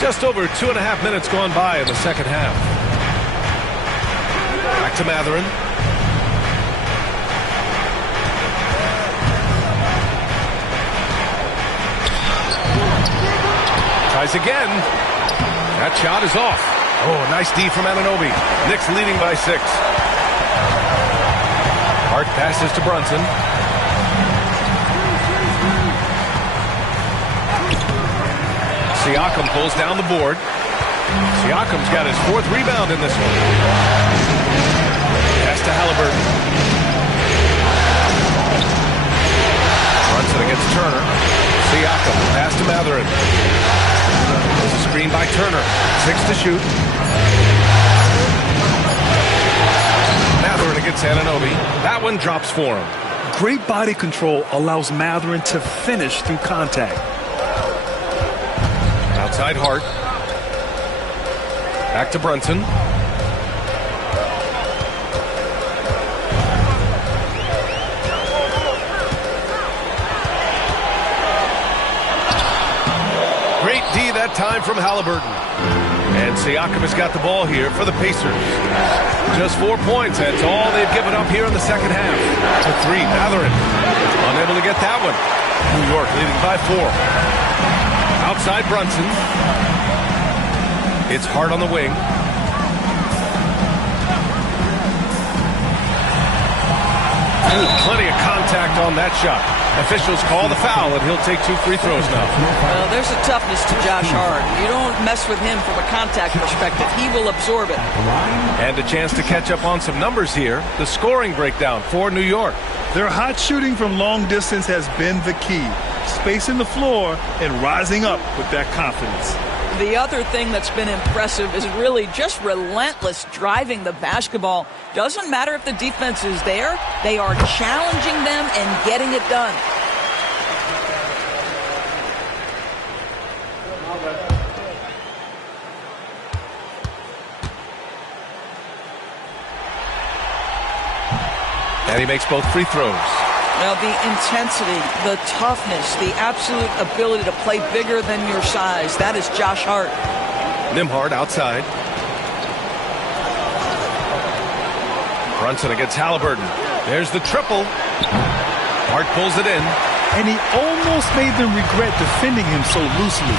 Just over 2.5 minutes gone by in the second half. Back to Mathurin. Tries again. That shot is off. Oh, nice D from Anunoby. Knicks leading by 6. Hart passes to Brunson. Siakam pulls down the board. Siakam's got his 4th rebound in this one. Pass to Halliburton. Brunson against Turner. Siakam, pass to Mathurin. There's a screen by Turner. 6 to shoot. Mathurin against Anunoby. That one drops for him. Great body control allows Mathurin to finish through contact. Outside Hart. Back to Brunson. Great D that time from Halliburton. And Siakam has got the ball here for the Pacers. Just 4 points. That's all they've given up here in the second half. To 3, Mathurin. Unable to get that one. New York leading by 4. Outside Brunson. It's Hart on the wing. Ooh, plenty of contact on that shot. Officials call the foul, and he'll take 2 free throws now. Well, there's a toughness to Josh Hart. You don't mess with him from a contact perspective. He will absorb it. And a chance to catch up on some numbers here. The scoring breakdown for New York. Their hot shooting from long distance has been the key. Spacing the floor and rising up with that confidence. The other thing that's been impressive is really just relentless driving the basketball. Doesn't matter if the defense is there. They are challenging them and getting it done. And he makes both free throws. Now, the intensity, the toughness, the absolute ability to play bigger than your size, that is Josh Hart. Nembhard outside. Brunson against Haliburton. There's the triple. Hart pulls it in. And he almost made them regret defending him so loosely.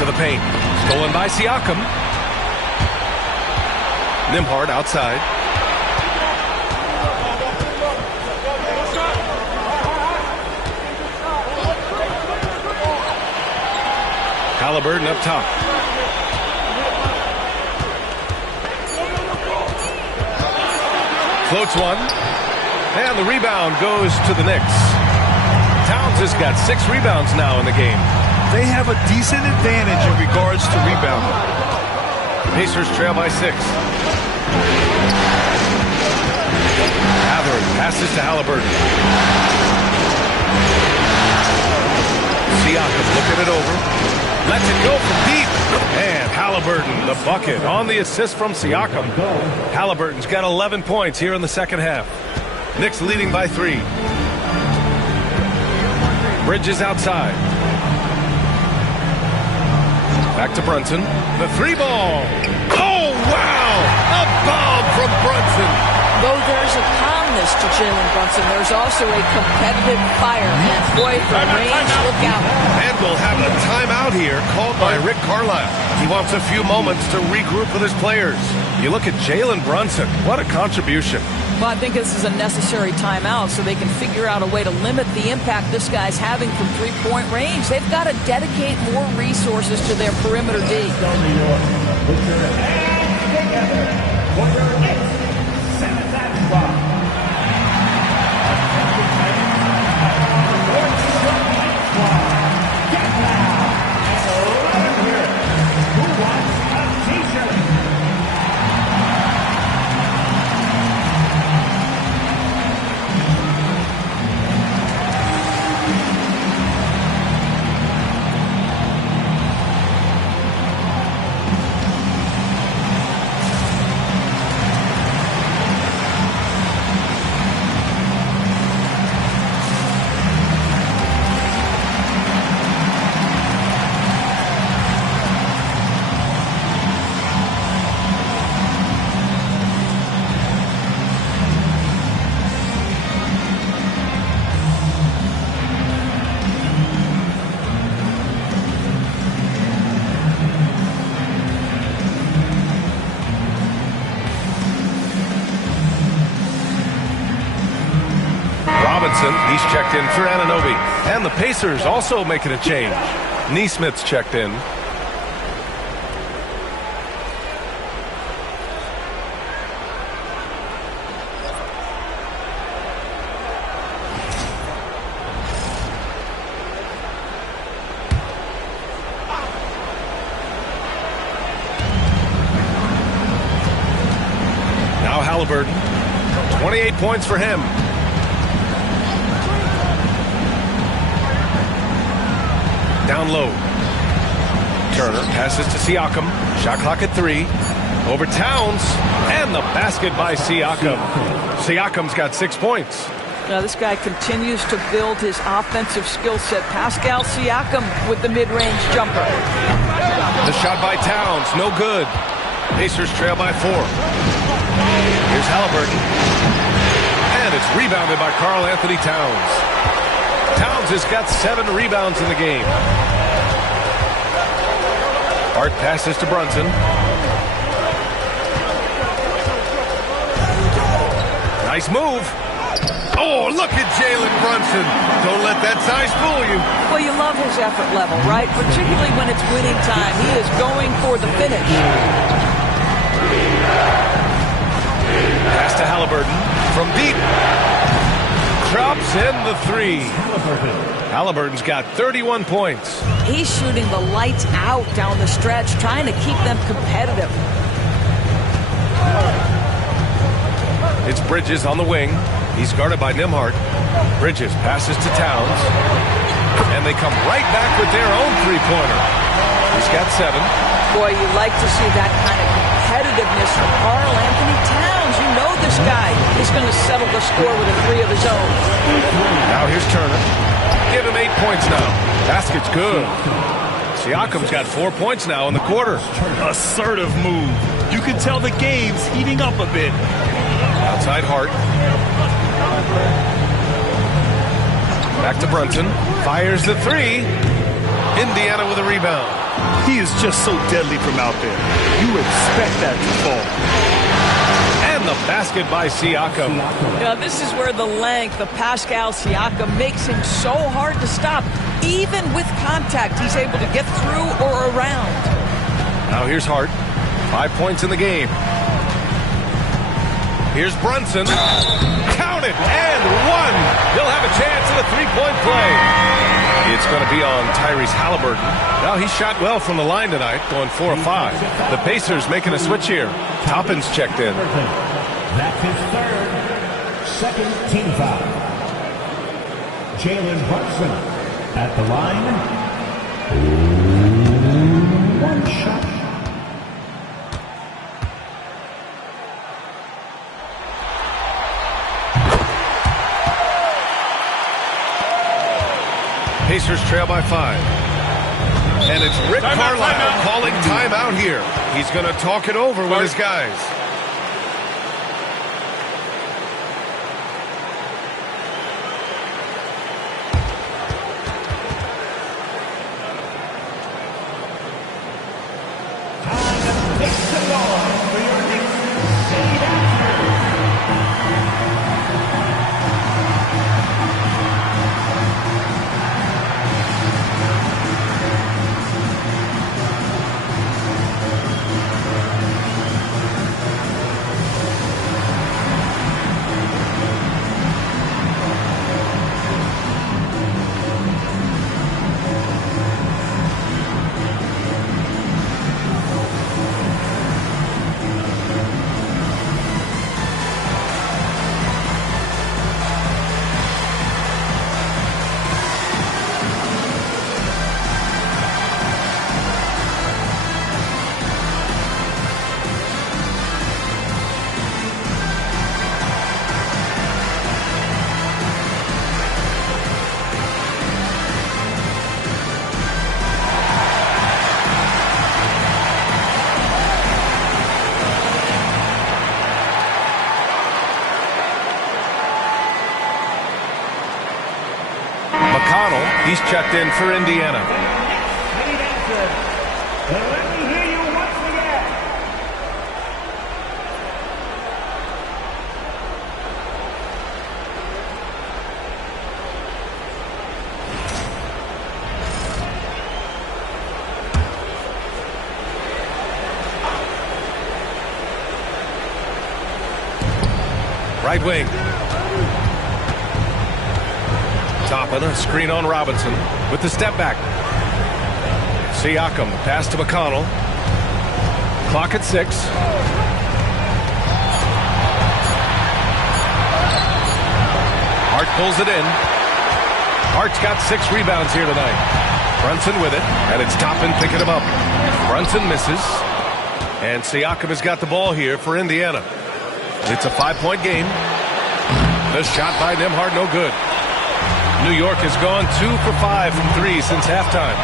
To the paint. Stolen by Siakam. Nembhard outside. Haliburton up top. Floats one. And the rebound goes to the Knicks. Towns has got 6 rebounds now in the game. They have a decent advantage in regards to rebounding. Pacers trail by 6. Mathurin passes to Haliburton. Siakam looking it over. Lets it go from deep. And Haliburton, the bucket on the assist from Siakam. Haliburton's got 11 points here in the second half. Knicks leading by 3. Bridges outside. Back to Brunson. The 3-ball. Oh, wow! A bomb from Brunson. Though there's a calmness to Jalen Brunson, there's also a competitive fire. And boy, from range, look out. And we'll have a timeout here called by Rick Carlisle. He wants a few moments to regroup with his players. You look at Jalen Brunson. What a contribution. Well, I think this is a necessary timeout so they can figure out a way to limit the impact this guy's having from three-point range. They've got to dedicate more resources to their perimeter D. He's checked in for Anunoby. And the Pacers also making a change. Neesmith's checked in. Now Haliburton. 28 points for him. Down low. Turner passes to Siakam. Shot clock at 3. Over Towns. And the basket by Siakam. Siakam's got 6 points. Now this guy continues to build his offensive skill set. Pascal Siakam with the mid-range jumper. The shot by Towns. No good. Pacers trail by 4. Here's Haliburton. And it's rebounded by Karl Anthony Towns. Towns has got 7 rebounds in the game. Hart passes to Brunson. Nice move. Oh, look at jalenbrunson. Don't let that size fool you. Well, you love his effort level, right? Particularly when it's winning time. He is going for the finish. Pass to Haliburton from deep. Drops in the 3. Haliburton's got 31 points. He's shooting the lights out down the stretch, trying to keep them competitive. It's Bridges on the wing. He's guarded by Nembhard. Bridges passes to Towns. And they come right back with their own three-pointer. He's got 7. Boy, you like to see that kind of competitiveness from Karl Anthony Towns. You know this guy is going to settle the score with a 3 of his own. Now here's Turner. Give him 8 points now. Basket's good. Siakam's got 4 points now in the quarter. Assertive move. You can tell the game's heating up a bit. Outside Hart. Back to Brunson. Fires the 3. Indiana with a rebound. He is just so deadly from out there. You expect that to fall. And the basket by Siakam. Now, this is where the length of Pascal-Siakam makes him so hard to stop. Even with contact, he's able to get through or around. Now here's Hart. 5 points in the game. Here's Brunson. Count it! And 1! He'll have a chance in the three-point play. It's going to be on Tyrese Haliburton. Now, he shot well from the line tonight, going 4 of 5. The Pacers making a switch here. Toppin's checked in. That's his 3rd. Second team foul. Jalenbrunson at the line. 1 shot. Pacers trail by 5. And it's Rick Carlisle calling timeout here. He's going to talk it over with his guys. Time to make some noise for your Knicks city He's checked in for Indiana. Let me hear you once again. Right wing. Toppin, a screen on Robinson with the step back. Siakam, pass to McConnell. Clock at 6. Hart pulls it in. Hart's got 6 rebounds here tonight. Brunson with it, and it's Toppin picking him up. Brunson misses, and Siakam has got the ball here for Indiana. It's a 5-point game. The shot by Nembhard, no good. New York has gone 2 for 5 from 3 since halftime.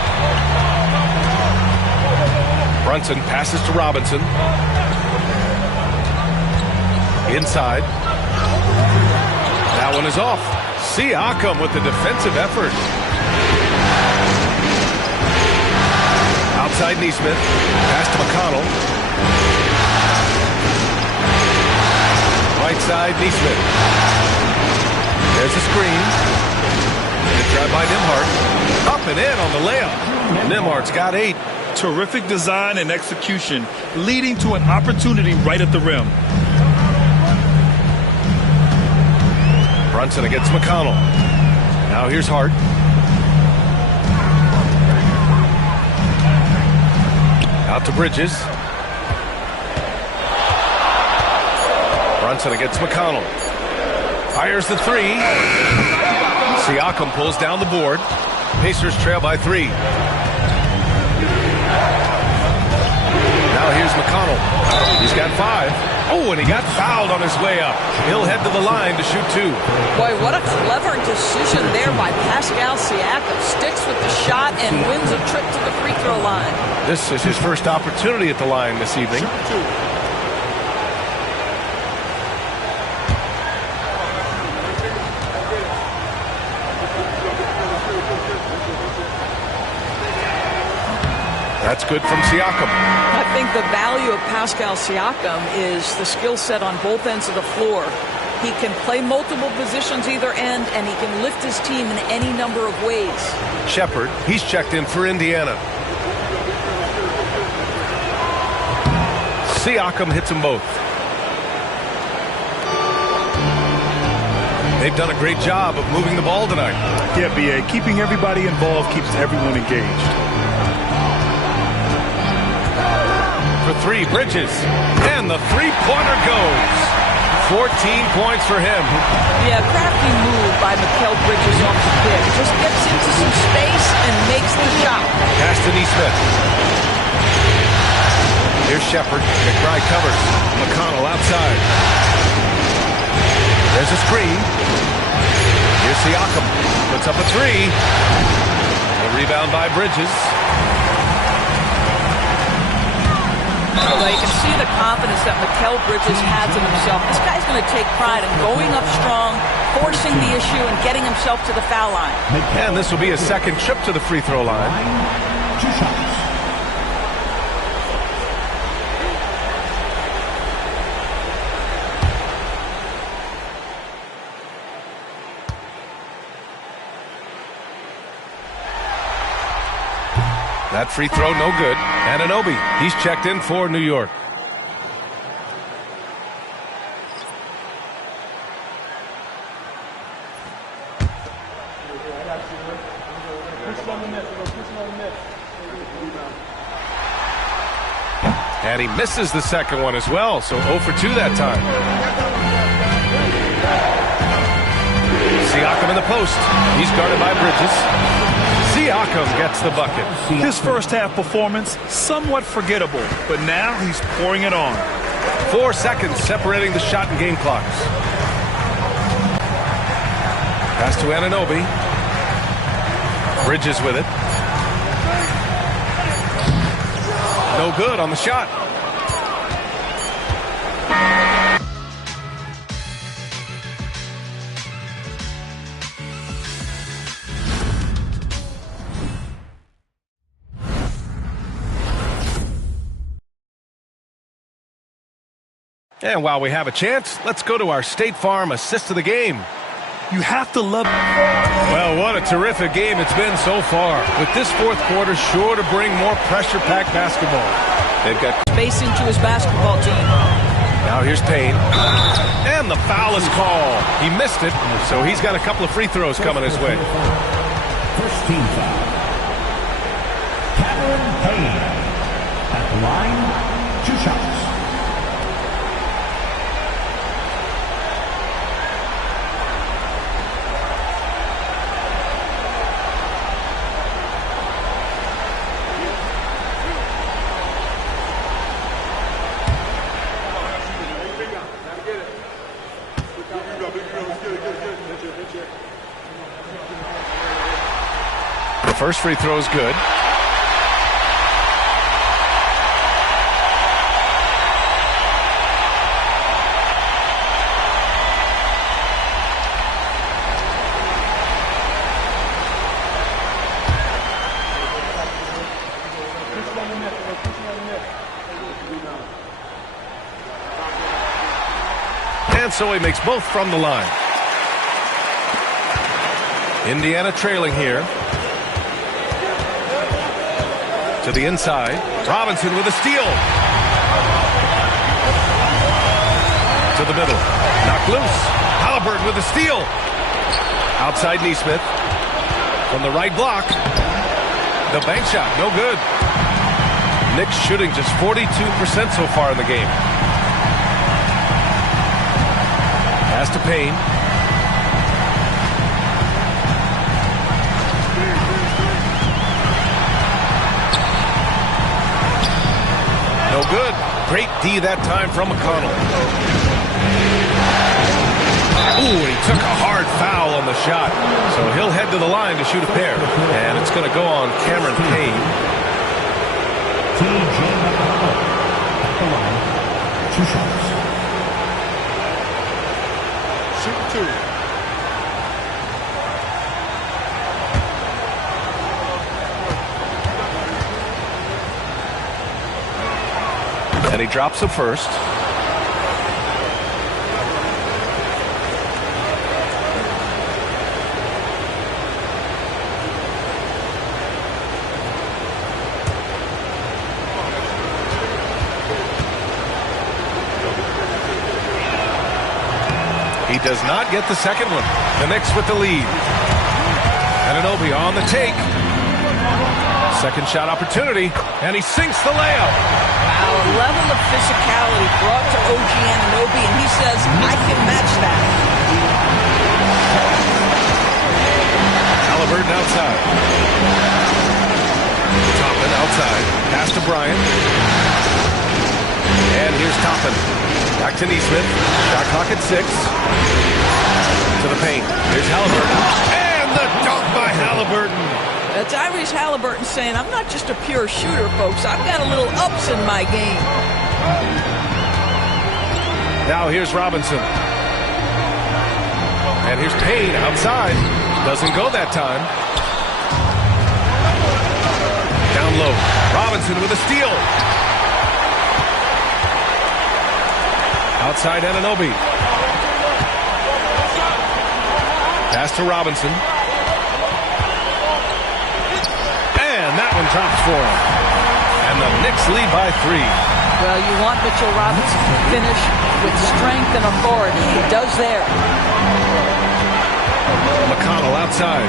Brunson passes to Robinson. Inside. That one is off. Siakam with the defensive effort. Outside Neesmith. Pass to McConnell. Right side Neesmith. There's a screen. Good try by Nembhard. Up and in on the layup. Nembhard's got 8. Terrific design and execution, leading to an opportunity right at the rim. Brunson against McConnell. Now here's Hart. Out to Bridges. Brunson against McConnell. Fires the 3. Siakam pulls down the board. Pacers trail by 3. Now here's McConnell. He's got 5. Oh, and he got fouled on his way up. He'll head to the line to shoot 2. Boy, what a clever decision there by Pascal Siakam. Sticks with the shot and wins a trip to the free throw line. This is his first opportunity at the line this evening. That's good from Siakam. I think the value of Pascal Siakam is the skill set on both ends of the floor. He can play multiple positions either end, and he can lift his team in any number of ways. Shepard, he's checked in for Indiana. Siakam hits them both. They've done a great job of moving the ball tonight. Yeah, B.A., keeping everybody involved keeps everyone engaged. For 3, Bridges. And the three-pointer goes. 14 points for him. Yeah, crafty move by Mikal Bridges off the pick. Just gets into some space and makes the shot. Pass to Neesmith. Here's Shepard. McBride covers. McConnell outside. There's a screen. Here's Siakam. Puts up a 3. A rebound by Bridges. Well, you can see the confidence that Mikal Bridges has in himself. This guy's going to take pride in going up strong, forcing the issue, and getting himself to the foul line. And this will be his second trip to the free throw line. 2 shots. That free throw, no good. Anunoby, he's checked in for New York. And he misses the second one as well, so 0 for 2 that time. Siakam in the post. He's guarded by Bridges. Siakam gets the bucket. His first half performance, somewhat forgettable, but now he's pouring it on. 4 seconds separating the shot and game clocks. Pass to Anunoby. Bridges with it. No good on the shot. And while we have a chance, let's go to our State Farm assist of the game. You have to love... Well, what a terrific game it's been so far. With this fourth quarter sure to bring more pressure-packed basketball. They've got spacing to his basketball team. Now here's Payne. And the foul is called. He missed it, so he's got a couple of free throws coming his way. First team foul. Cameron Payne. At the line, 2 shots. First free throw is good. so he makes both from the line. Indiana trailing here. To the inside. Robinson with a steal. To the middle. Knocked loose. Haliburton with a steal. Outside Nesmith. From the right block. The bank shot. No good. Knicks shooting just 42% so far in the game. Pass to Payne. No good. Great D that time from McConnell. Ooh, he took a hard foul on the shot. So he'll head to the line to shoot a pair. And it's going to go on Cameron Payne. T.J. McConnell at the line. 2 shots. Shoot 2. And he drops the first. He does not get the second one. The Knicks with the lead. Anunoby on the take. Second shot opportunity, and he sinks the layup. Wow, a level of physicality brought to OG Anunoby, and he says, I can match that. Haliburton outside. Toppin outside. Pass to Bryant. And here's Toppin. Back to Nesmith. Shot clock at 6. To the paint. Here's Haliburton. And the dunk by Haliburton. Tyrese Haliburton saying, I'm not just a pure shooter, folks. I've got a little ups in my game. Now here's Robinson. And here's Payne outside. Doesn't go that time. Down low. Robinson with a steal. Outside Anunoby. Pass to Robinson. And that one drops for him. And the Knicks lead by 3. Well, you want Mitchell Robinson to finish with strength and authority. He does there. McConnell outside.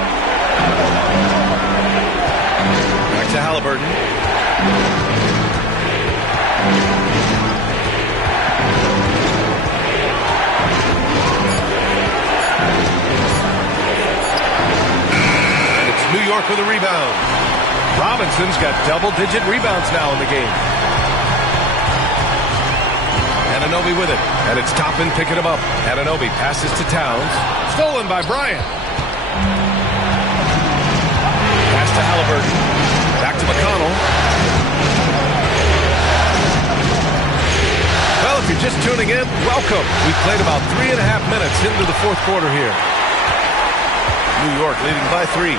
Back to Haliburton. And it's New York with a rebound. Robinson's got double-digit rebounds now in the game. Anunoby with it. And it's Toppin picking him up. Anunoby passes to Towns. Stolen by Bryant. Pass to Haliburton. Back to McConnell. Well, if you're just tuning in, welcome. We've played about 3.5 minutes into the fourth quarter here. New York leading by 3.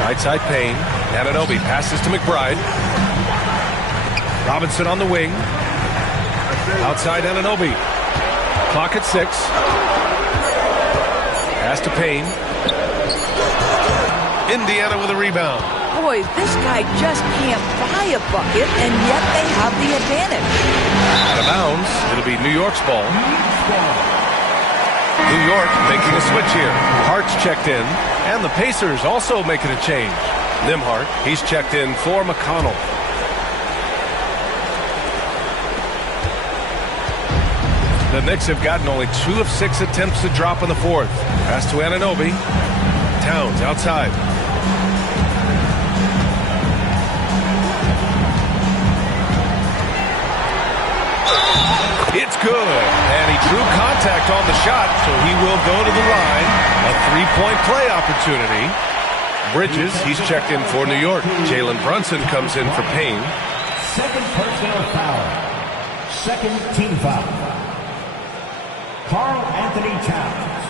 Right side Payne. Anunoby passes to McBride. Robinson on the wing. Outside Anunoby. Clock at 6. Pass to Payne. Indiana with a rebound. Boy, this guy just can't buy a bucket, and yet they have the advantage. Out of bounds. It'll be New York's ball. New York making a switch here. Hart's checked in, and the Pacers also making a change. Nimhart, he's checked in for McConnell. The Knicks have gotten only 2 of 6 attempts to drop in the fourth. Pass to Anunoby. Towns outside. It's good. And he drew contact on the shot, so he will go to the line. A 3-point play opportunity. Bridges, he's checked in for New York. Jalenbrunson comes in for Payne. Second personal foul. Second team foul. Karl Anthony Towns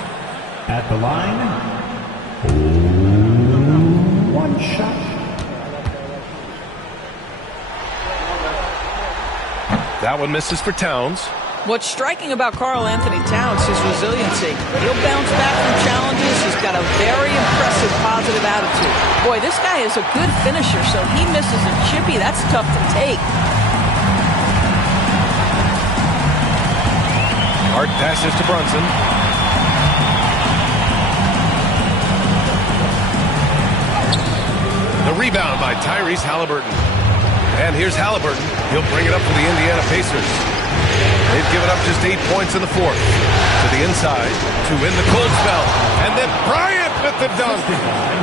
at the line. 1 shot. That one misses for Towns. What's striking about Karl Anthony Towns is resiliency. He'll bounce back from challenges. He's got a very impressive positive attitude. Boy, this guy is a good finisher, so he misses a chippy. That's tough to take. Hart passes to Brunson. The rebound by Tyrese Haliburton. And here's Haliburton. He'll bring it up for the Indiana Pacers. They've given up just 8 points in the fourth. To the inside, to win the cold spell. And then Bryant with the dunk.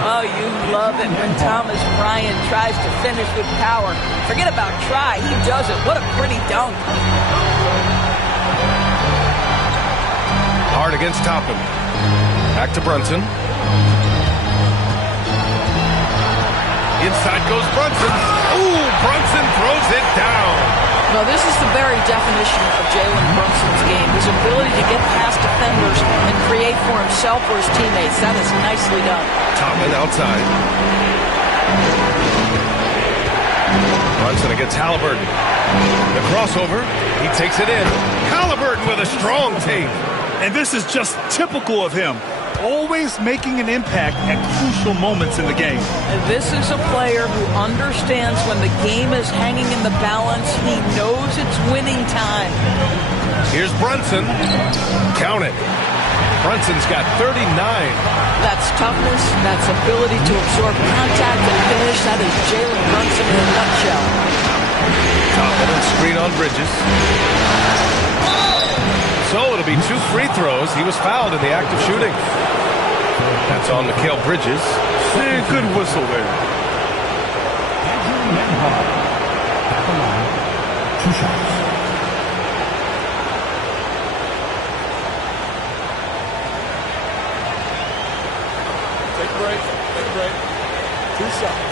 Oh, you love it when Thomas Bryant tries to finish with power. Forget about try. He does it. What a pretty dunk. Hart against Toppin. Back to Brunson. Inside goes Brunson. Ooh, Brunson throws it down. No, this is the very definition of Jalen Brunson's game. His ability to get past defenders and create for himself or his teammates. That is nicely done. Toppin outside. Brunson against Haliburton. The crossover. He takes it in. Haliburton with a strong take. And this is just typical of him. Always making an impact at crucial moments in the game. And this is a player who understands when the game is hanging in the balance. He knows it's winning time. Here's Brunson. Count it. Brunson's got 39. That's toughness. That's ability to absorb contact and finish. That is Jalen Brunson in a nutshell. Toppin and screen on Bridges. So it'll be 2 free throws. He was fouled in the act of shooting. That's on Mikal Bridges. Good whistle there. 2 shots. Take a break. Take a break. 2 shots.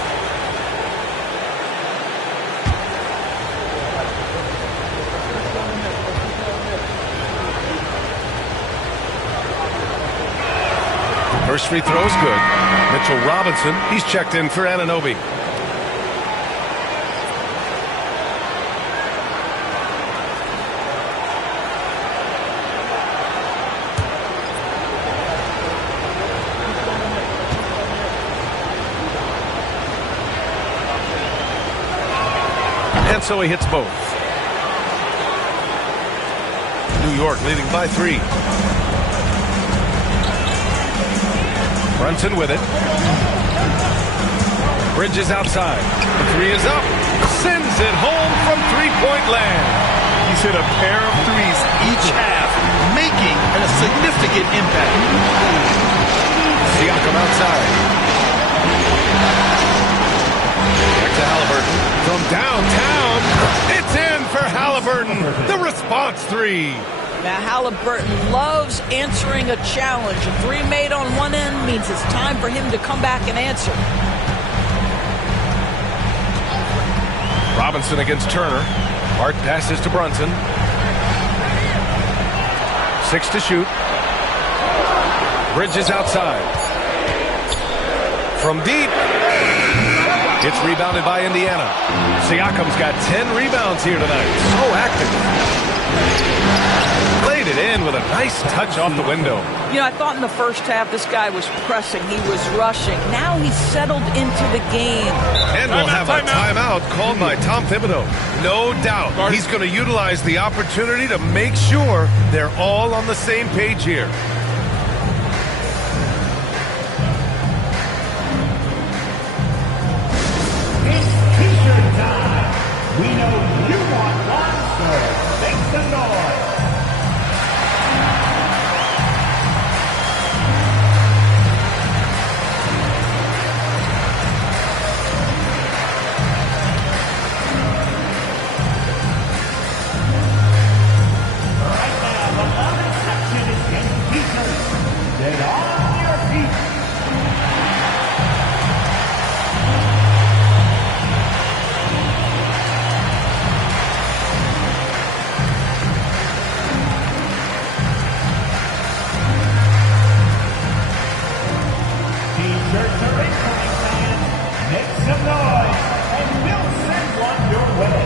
First free throw is good. Mitchell Robinson, he's checked in for Anunoby. And so he hits both. New York leading by 3. Brunson with it. Bridges outside. The 3 is up. Sends it home from three-point land. He's hit a pair of threes each half, making a significant impact. Siakam outside. Back to Haliburton. From downtown, it's in for Haliburton. The response 3. Now, Haliburton loves answering a challenge. A 3 made on one end means it's time for him to come back and answer. Robinson against Turner. Hart passes to Brunson. 6 to shoot. Bridges outside. From deep. It's rebounded by Indiana. Siakam's got 10 rebounds here tonight. So active. Played it in with a nice touch off the window. You know, I thought in the first half this guy was pressing. He was rushing. Now he's settled into the game. And we'll have a timeout called by Tom Thibodeau. No doubt he's going to utilize the opportunity to make sure they're all on the same page here. It's t-shirt time. We know you want one, so make some noise. Right now, the bonus section is getting t-shirts. Get on your feet. T-shirts are incoming, fans. Make some noise, and we'll send one your way.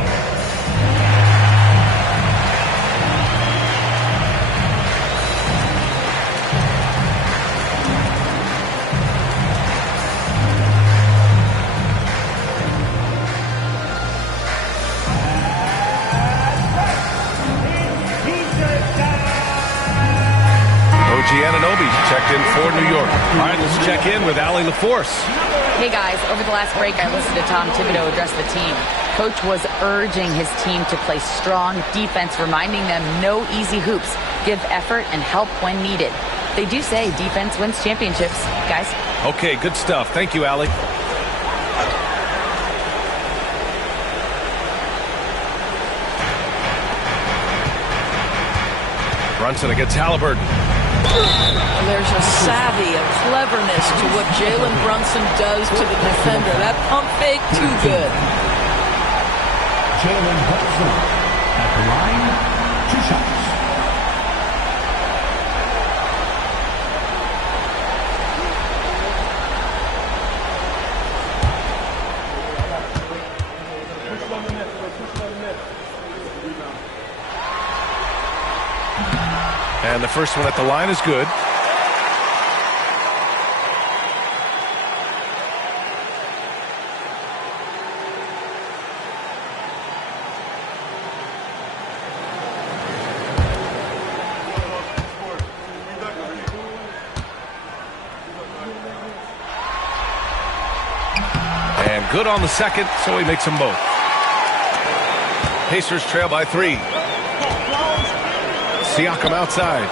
Anunoby checked in for New York. All right, let's check in with Allie LaForce. Hey guys, over the last break I listened to Tom Thibodeau address the team. Coach was urging his team to play strong defense, reminding them no easy hoops, give effort and help when needed. They do say defense wins championships, guys. Okay, good stuff. Thank you, Allie. Brunson against Haliburton. There's a savvy, a cleverness to what Jalen Brunson does to the defender. That pump fake, too good. Jalen Brunson at the line, 2 shots. And the first one at the line is good. And good on the second, so he makes them both. Pacers trail by 3. Siakam outside.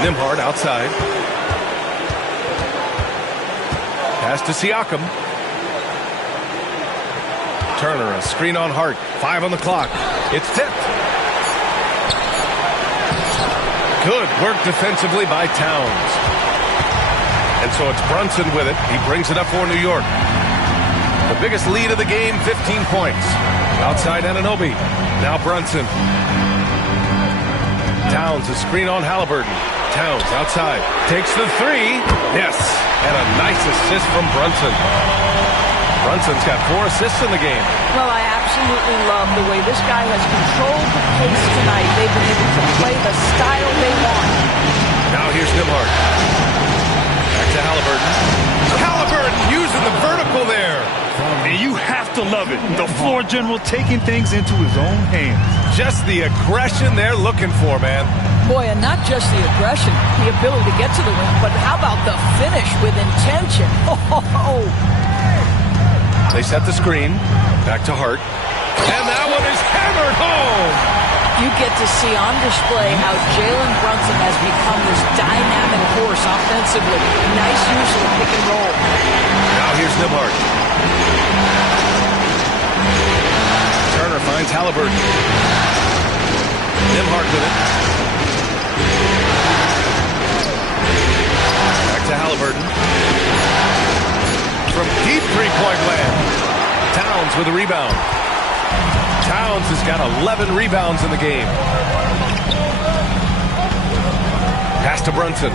Nembhard outside. Pass to Siakam. Turner, a screen on Hart. 5 on the clock. It's tipped. Good work defensively by Towns. And so it's Brunson with it. He brings it up for New York. The biggest lead of the game, 15 points. Outside Anunoby. Now Brunson. Towns, a screen on Haliburton. Towns outside. Takes the 3. Yes. And a nice assist from Brunson. Brunson's got 4 assists in the game. Well, I absolutely love the way this guy has controlled the pace tonight. They've been able to play the style they want. Now here's Nembhard. Back to Haliburton. Haliburton using the vertical there. And you have to love it. The floor general taking things into his own hands. Just the aggression they're looking for, man. Boy, and not just the aggression, the ability to get to the rim, but how about the finish with intention? Oh. They set the screen. Back to Hart. And that one is hammered home. You get to see on display how Jalen Brunson has become this dynamic force offensively. Nice use of the pick and roll. Now here's Nembhard. Turner finds Haliburton. Nembhard with it. Back to Haliburton. From deep three-point land. Towns with a rebound. Towns has got 11 rebounds in the game. Pass to Brunson.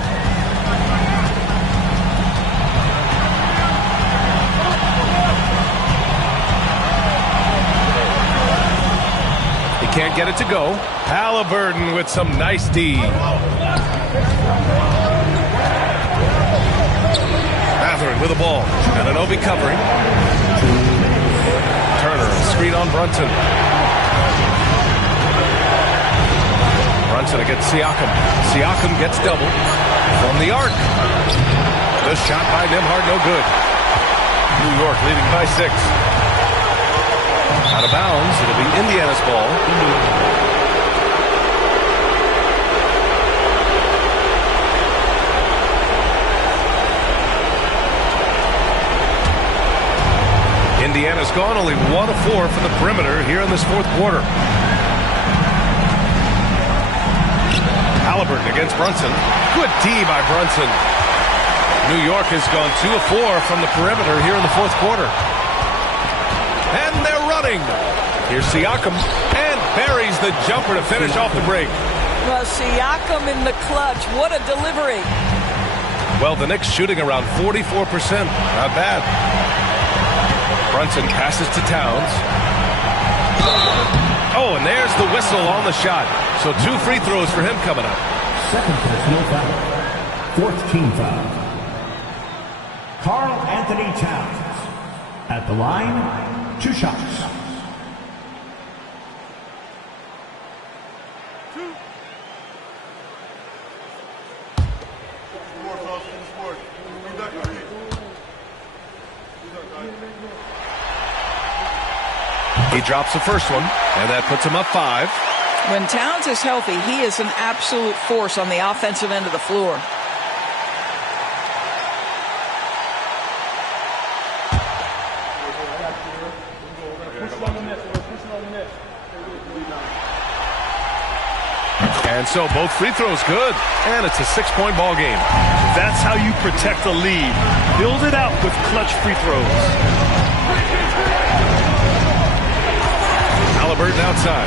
He can't get it to go. Haliburton with some nice D. Mathurin with the ball. Anunoby covering. Turner, screen on Brunson. Brunson against Siakam. Siakam gets double from the arc. The shot by Nembhard, no good. New York leading by 6. Out of bounds, it'll be Indiana's ball. Indiana's gone only 1 of 4 from the perimeter here in this 4th quarter. Haliburton against Brunson. Good D by Brunson. New York has gone 2 of 4 from the perimeter here in the 4th quarter. And they're running. Here's Siakam and buries the jumper to finish off the break. Well, Siakam in the clutch. What a delivery. Well, the Knicks shooting around 44%. Not bad. Brunson passes to Towns. Oh, and there's the whistle on the shot. So 2 free throws for him coming up. Second personal foul. 4th team foul. Karl Anthony Towns. At the line, 2 shots. He drops the first one, and that puts him up 5. When Towns is healthy, he is an absolute force on the offensive end of the floor. And so both free throws good, and it's a 6-point ball game. That's how you protect a lead. Build it out with clutch free throws. Halliburton outside.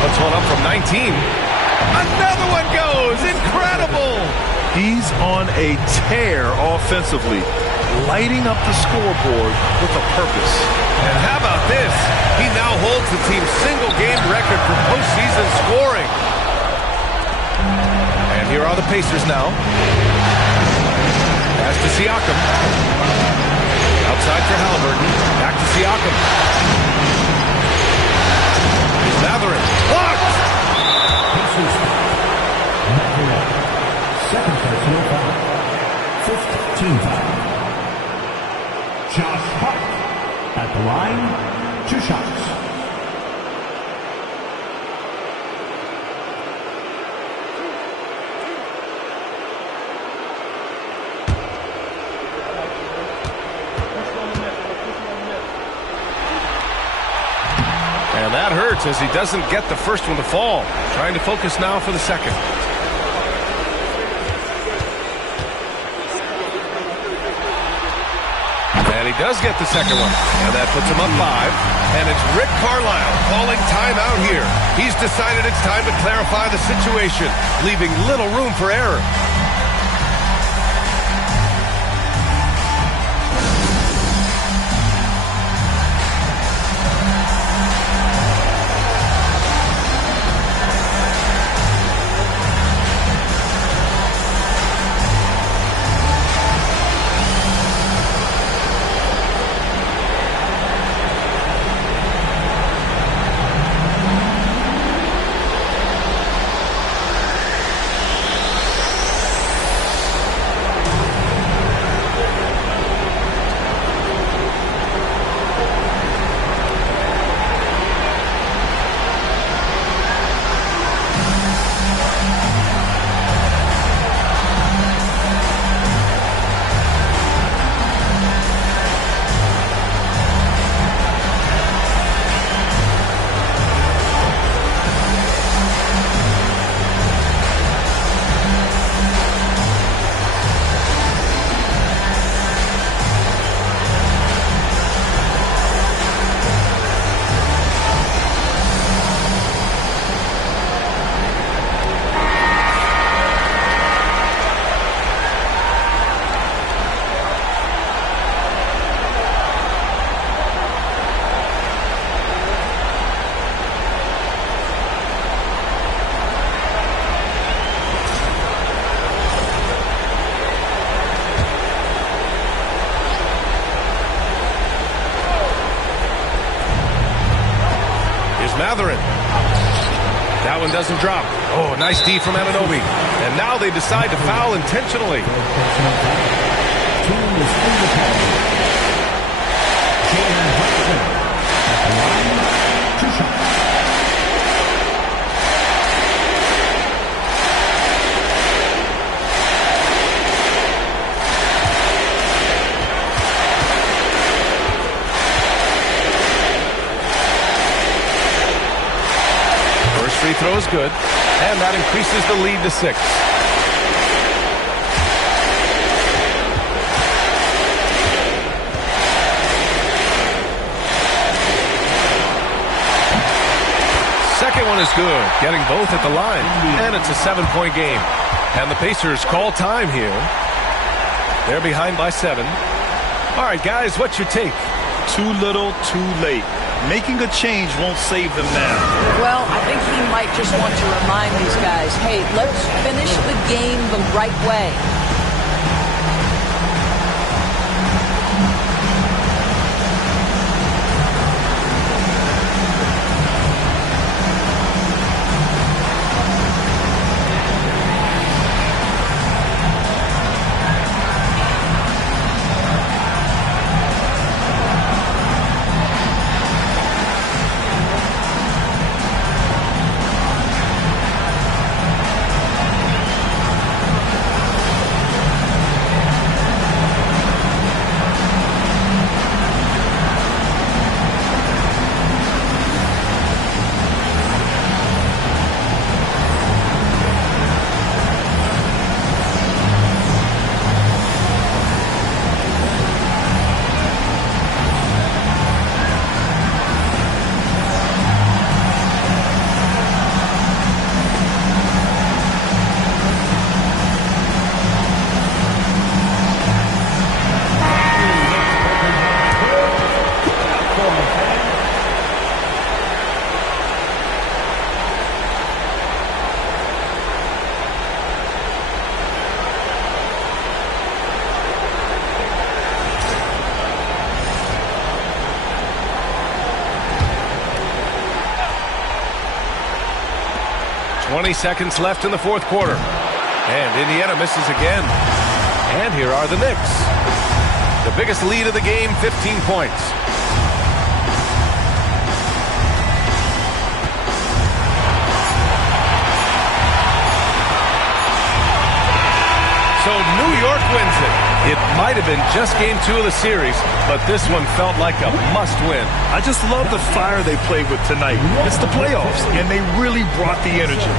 Puts one up from 19. Another one goes. Incredible. He's on a tear offensively, lighting up the scoreboard with a purpose. And how about this? He now holds the team's single-game record for postseason scoring. And here are the Pacers now. Pass to Siakam. Outside for Halliburton. Back to Siakam. Matherin. Blocked! Pacers. Matherin. Second personal foul. First team foul. Josh Hart at the line. 2 shots. And that hurts as he doesn't get the first one to fall. Trying to focus now for the second. And he does get the second one. And that puts him up 5. And it's Rick Carlisle calling timeout here. He's decided it's time to clarify the situation, leaving little room for error. Matherin. That one doesn't drop. Oh, nice D from Anunoby. And now they decide to foul intentionally. Free throw is good, and that increases the lead to 6. Second one is good, getting both at the line, and it's a 7-point game. And the Pacers call time here. They're behind by 7. All right, guys, what's your take? Too little, too late. Making a change won't save them now. Well, I think he might just want to remind these guys, hey, let's finish the game the right way. 20 seconds left in the fourth quarter. And Indiana misses again. And here are the Knicks. The biggest lead of the game, 15 points. So New York wins it. It might have been just game 2 of the series, but this one felt like a must-win. I just love the fire they played with tonight. It's the playoffs, and they really brought the energy.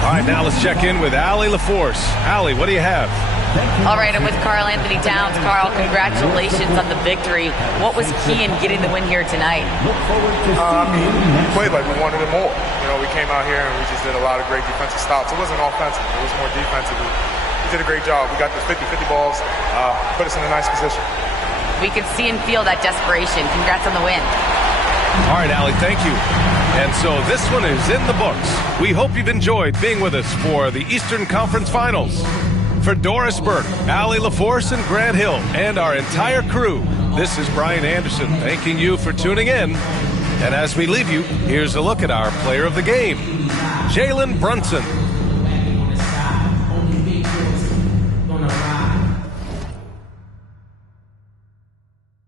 All right, now let's check in with Allie LaForce. Allie, what do you have? All right, I'm with Karl Anthony Towns. Karl, congratulations on the victory. What was key in getting the win here tonight? We played like we wanted it more. You know, we came out here and we just did a lot of great defensive stops. It wasn't offensive. It was more defensive. We did a great job. We got the 50-50 balls, put us in a nice position. We could see and feel that desperation. Congrats on the win. All right, Allie, thank you. And so this one is in the books. We hope you've enjoyed being with us for the Eastern Conference Finals. For Doris Burke, Allie LaForce, and Grant Hill, and our entire crew, this is Brian Anderson thanking you for tuning in. And as we leave you, here's a look at our player of the game, Jalen Brunson.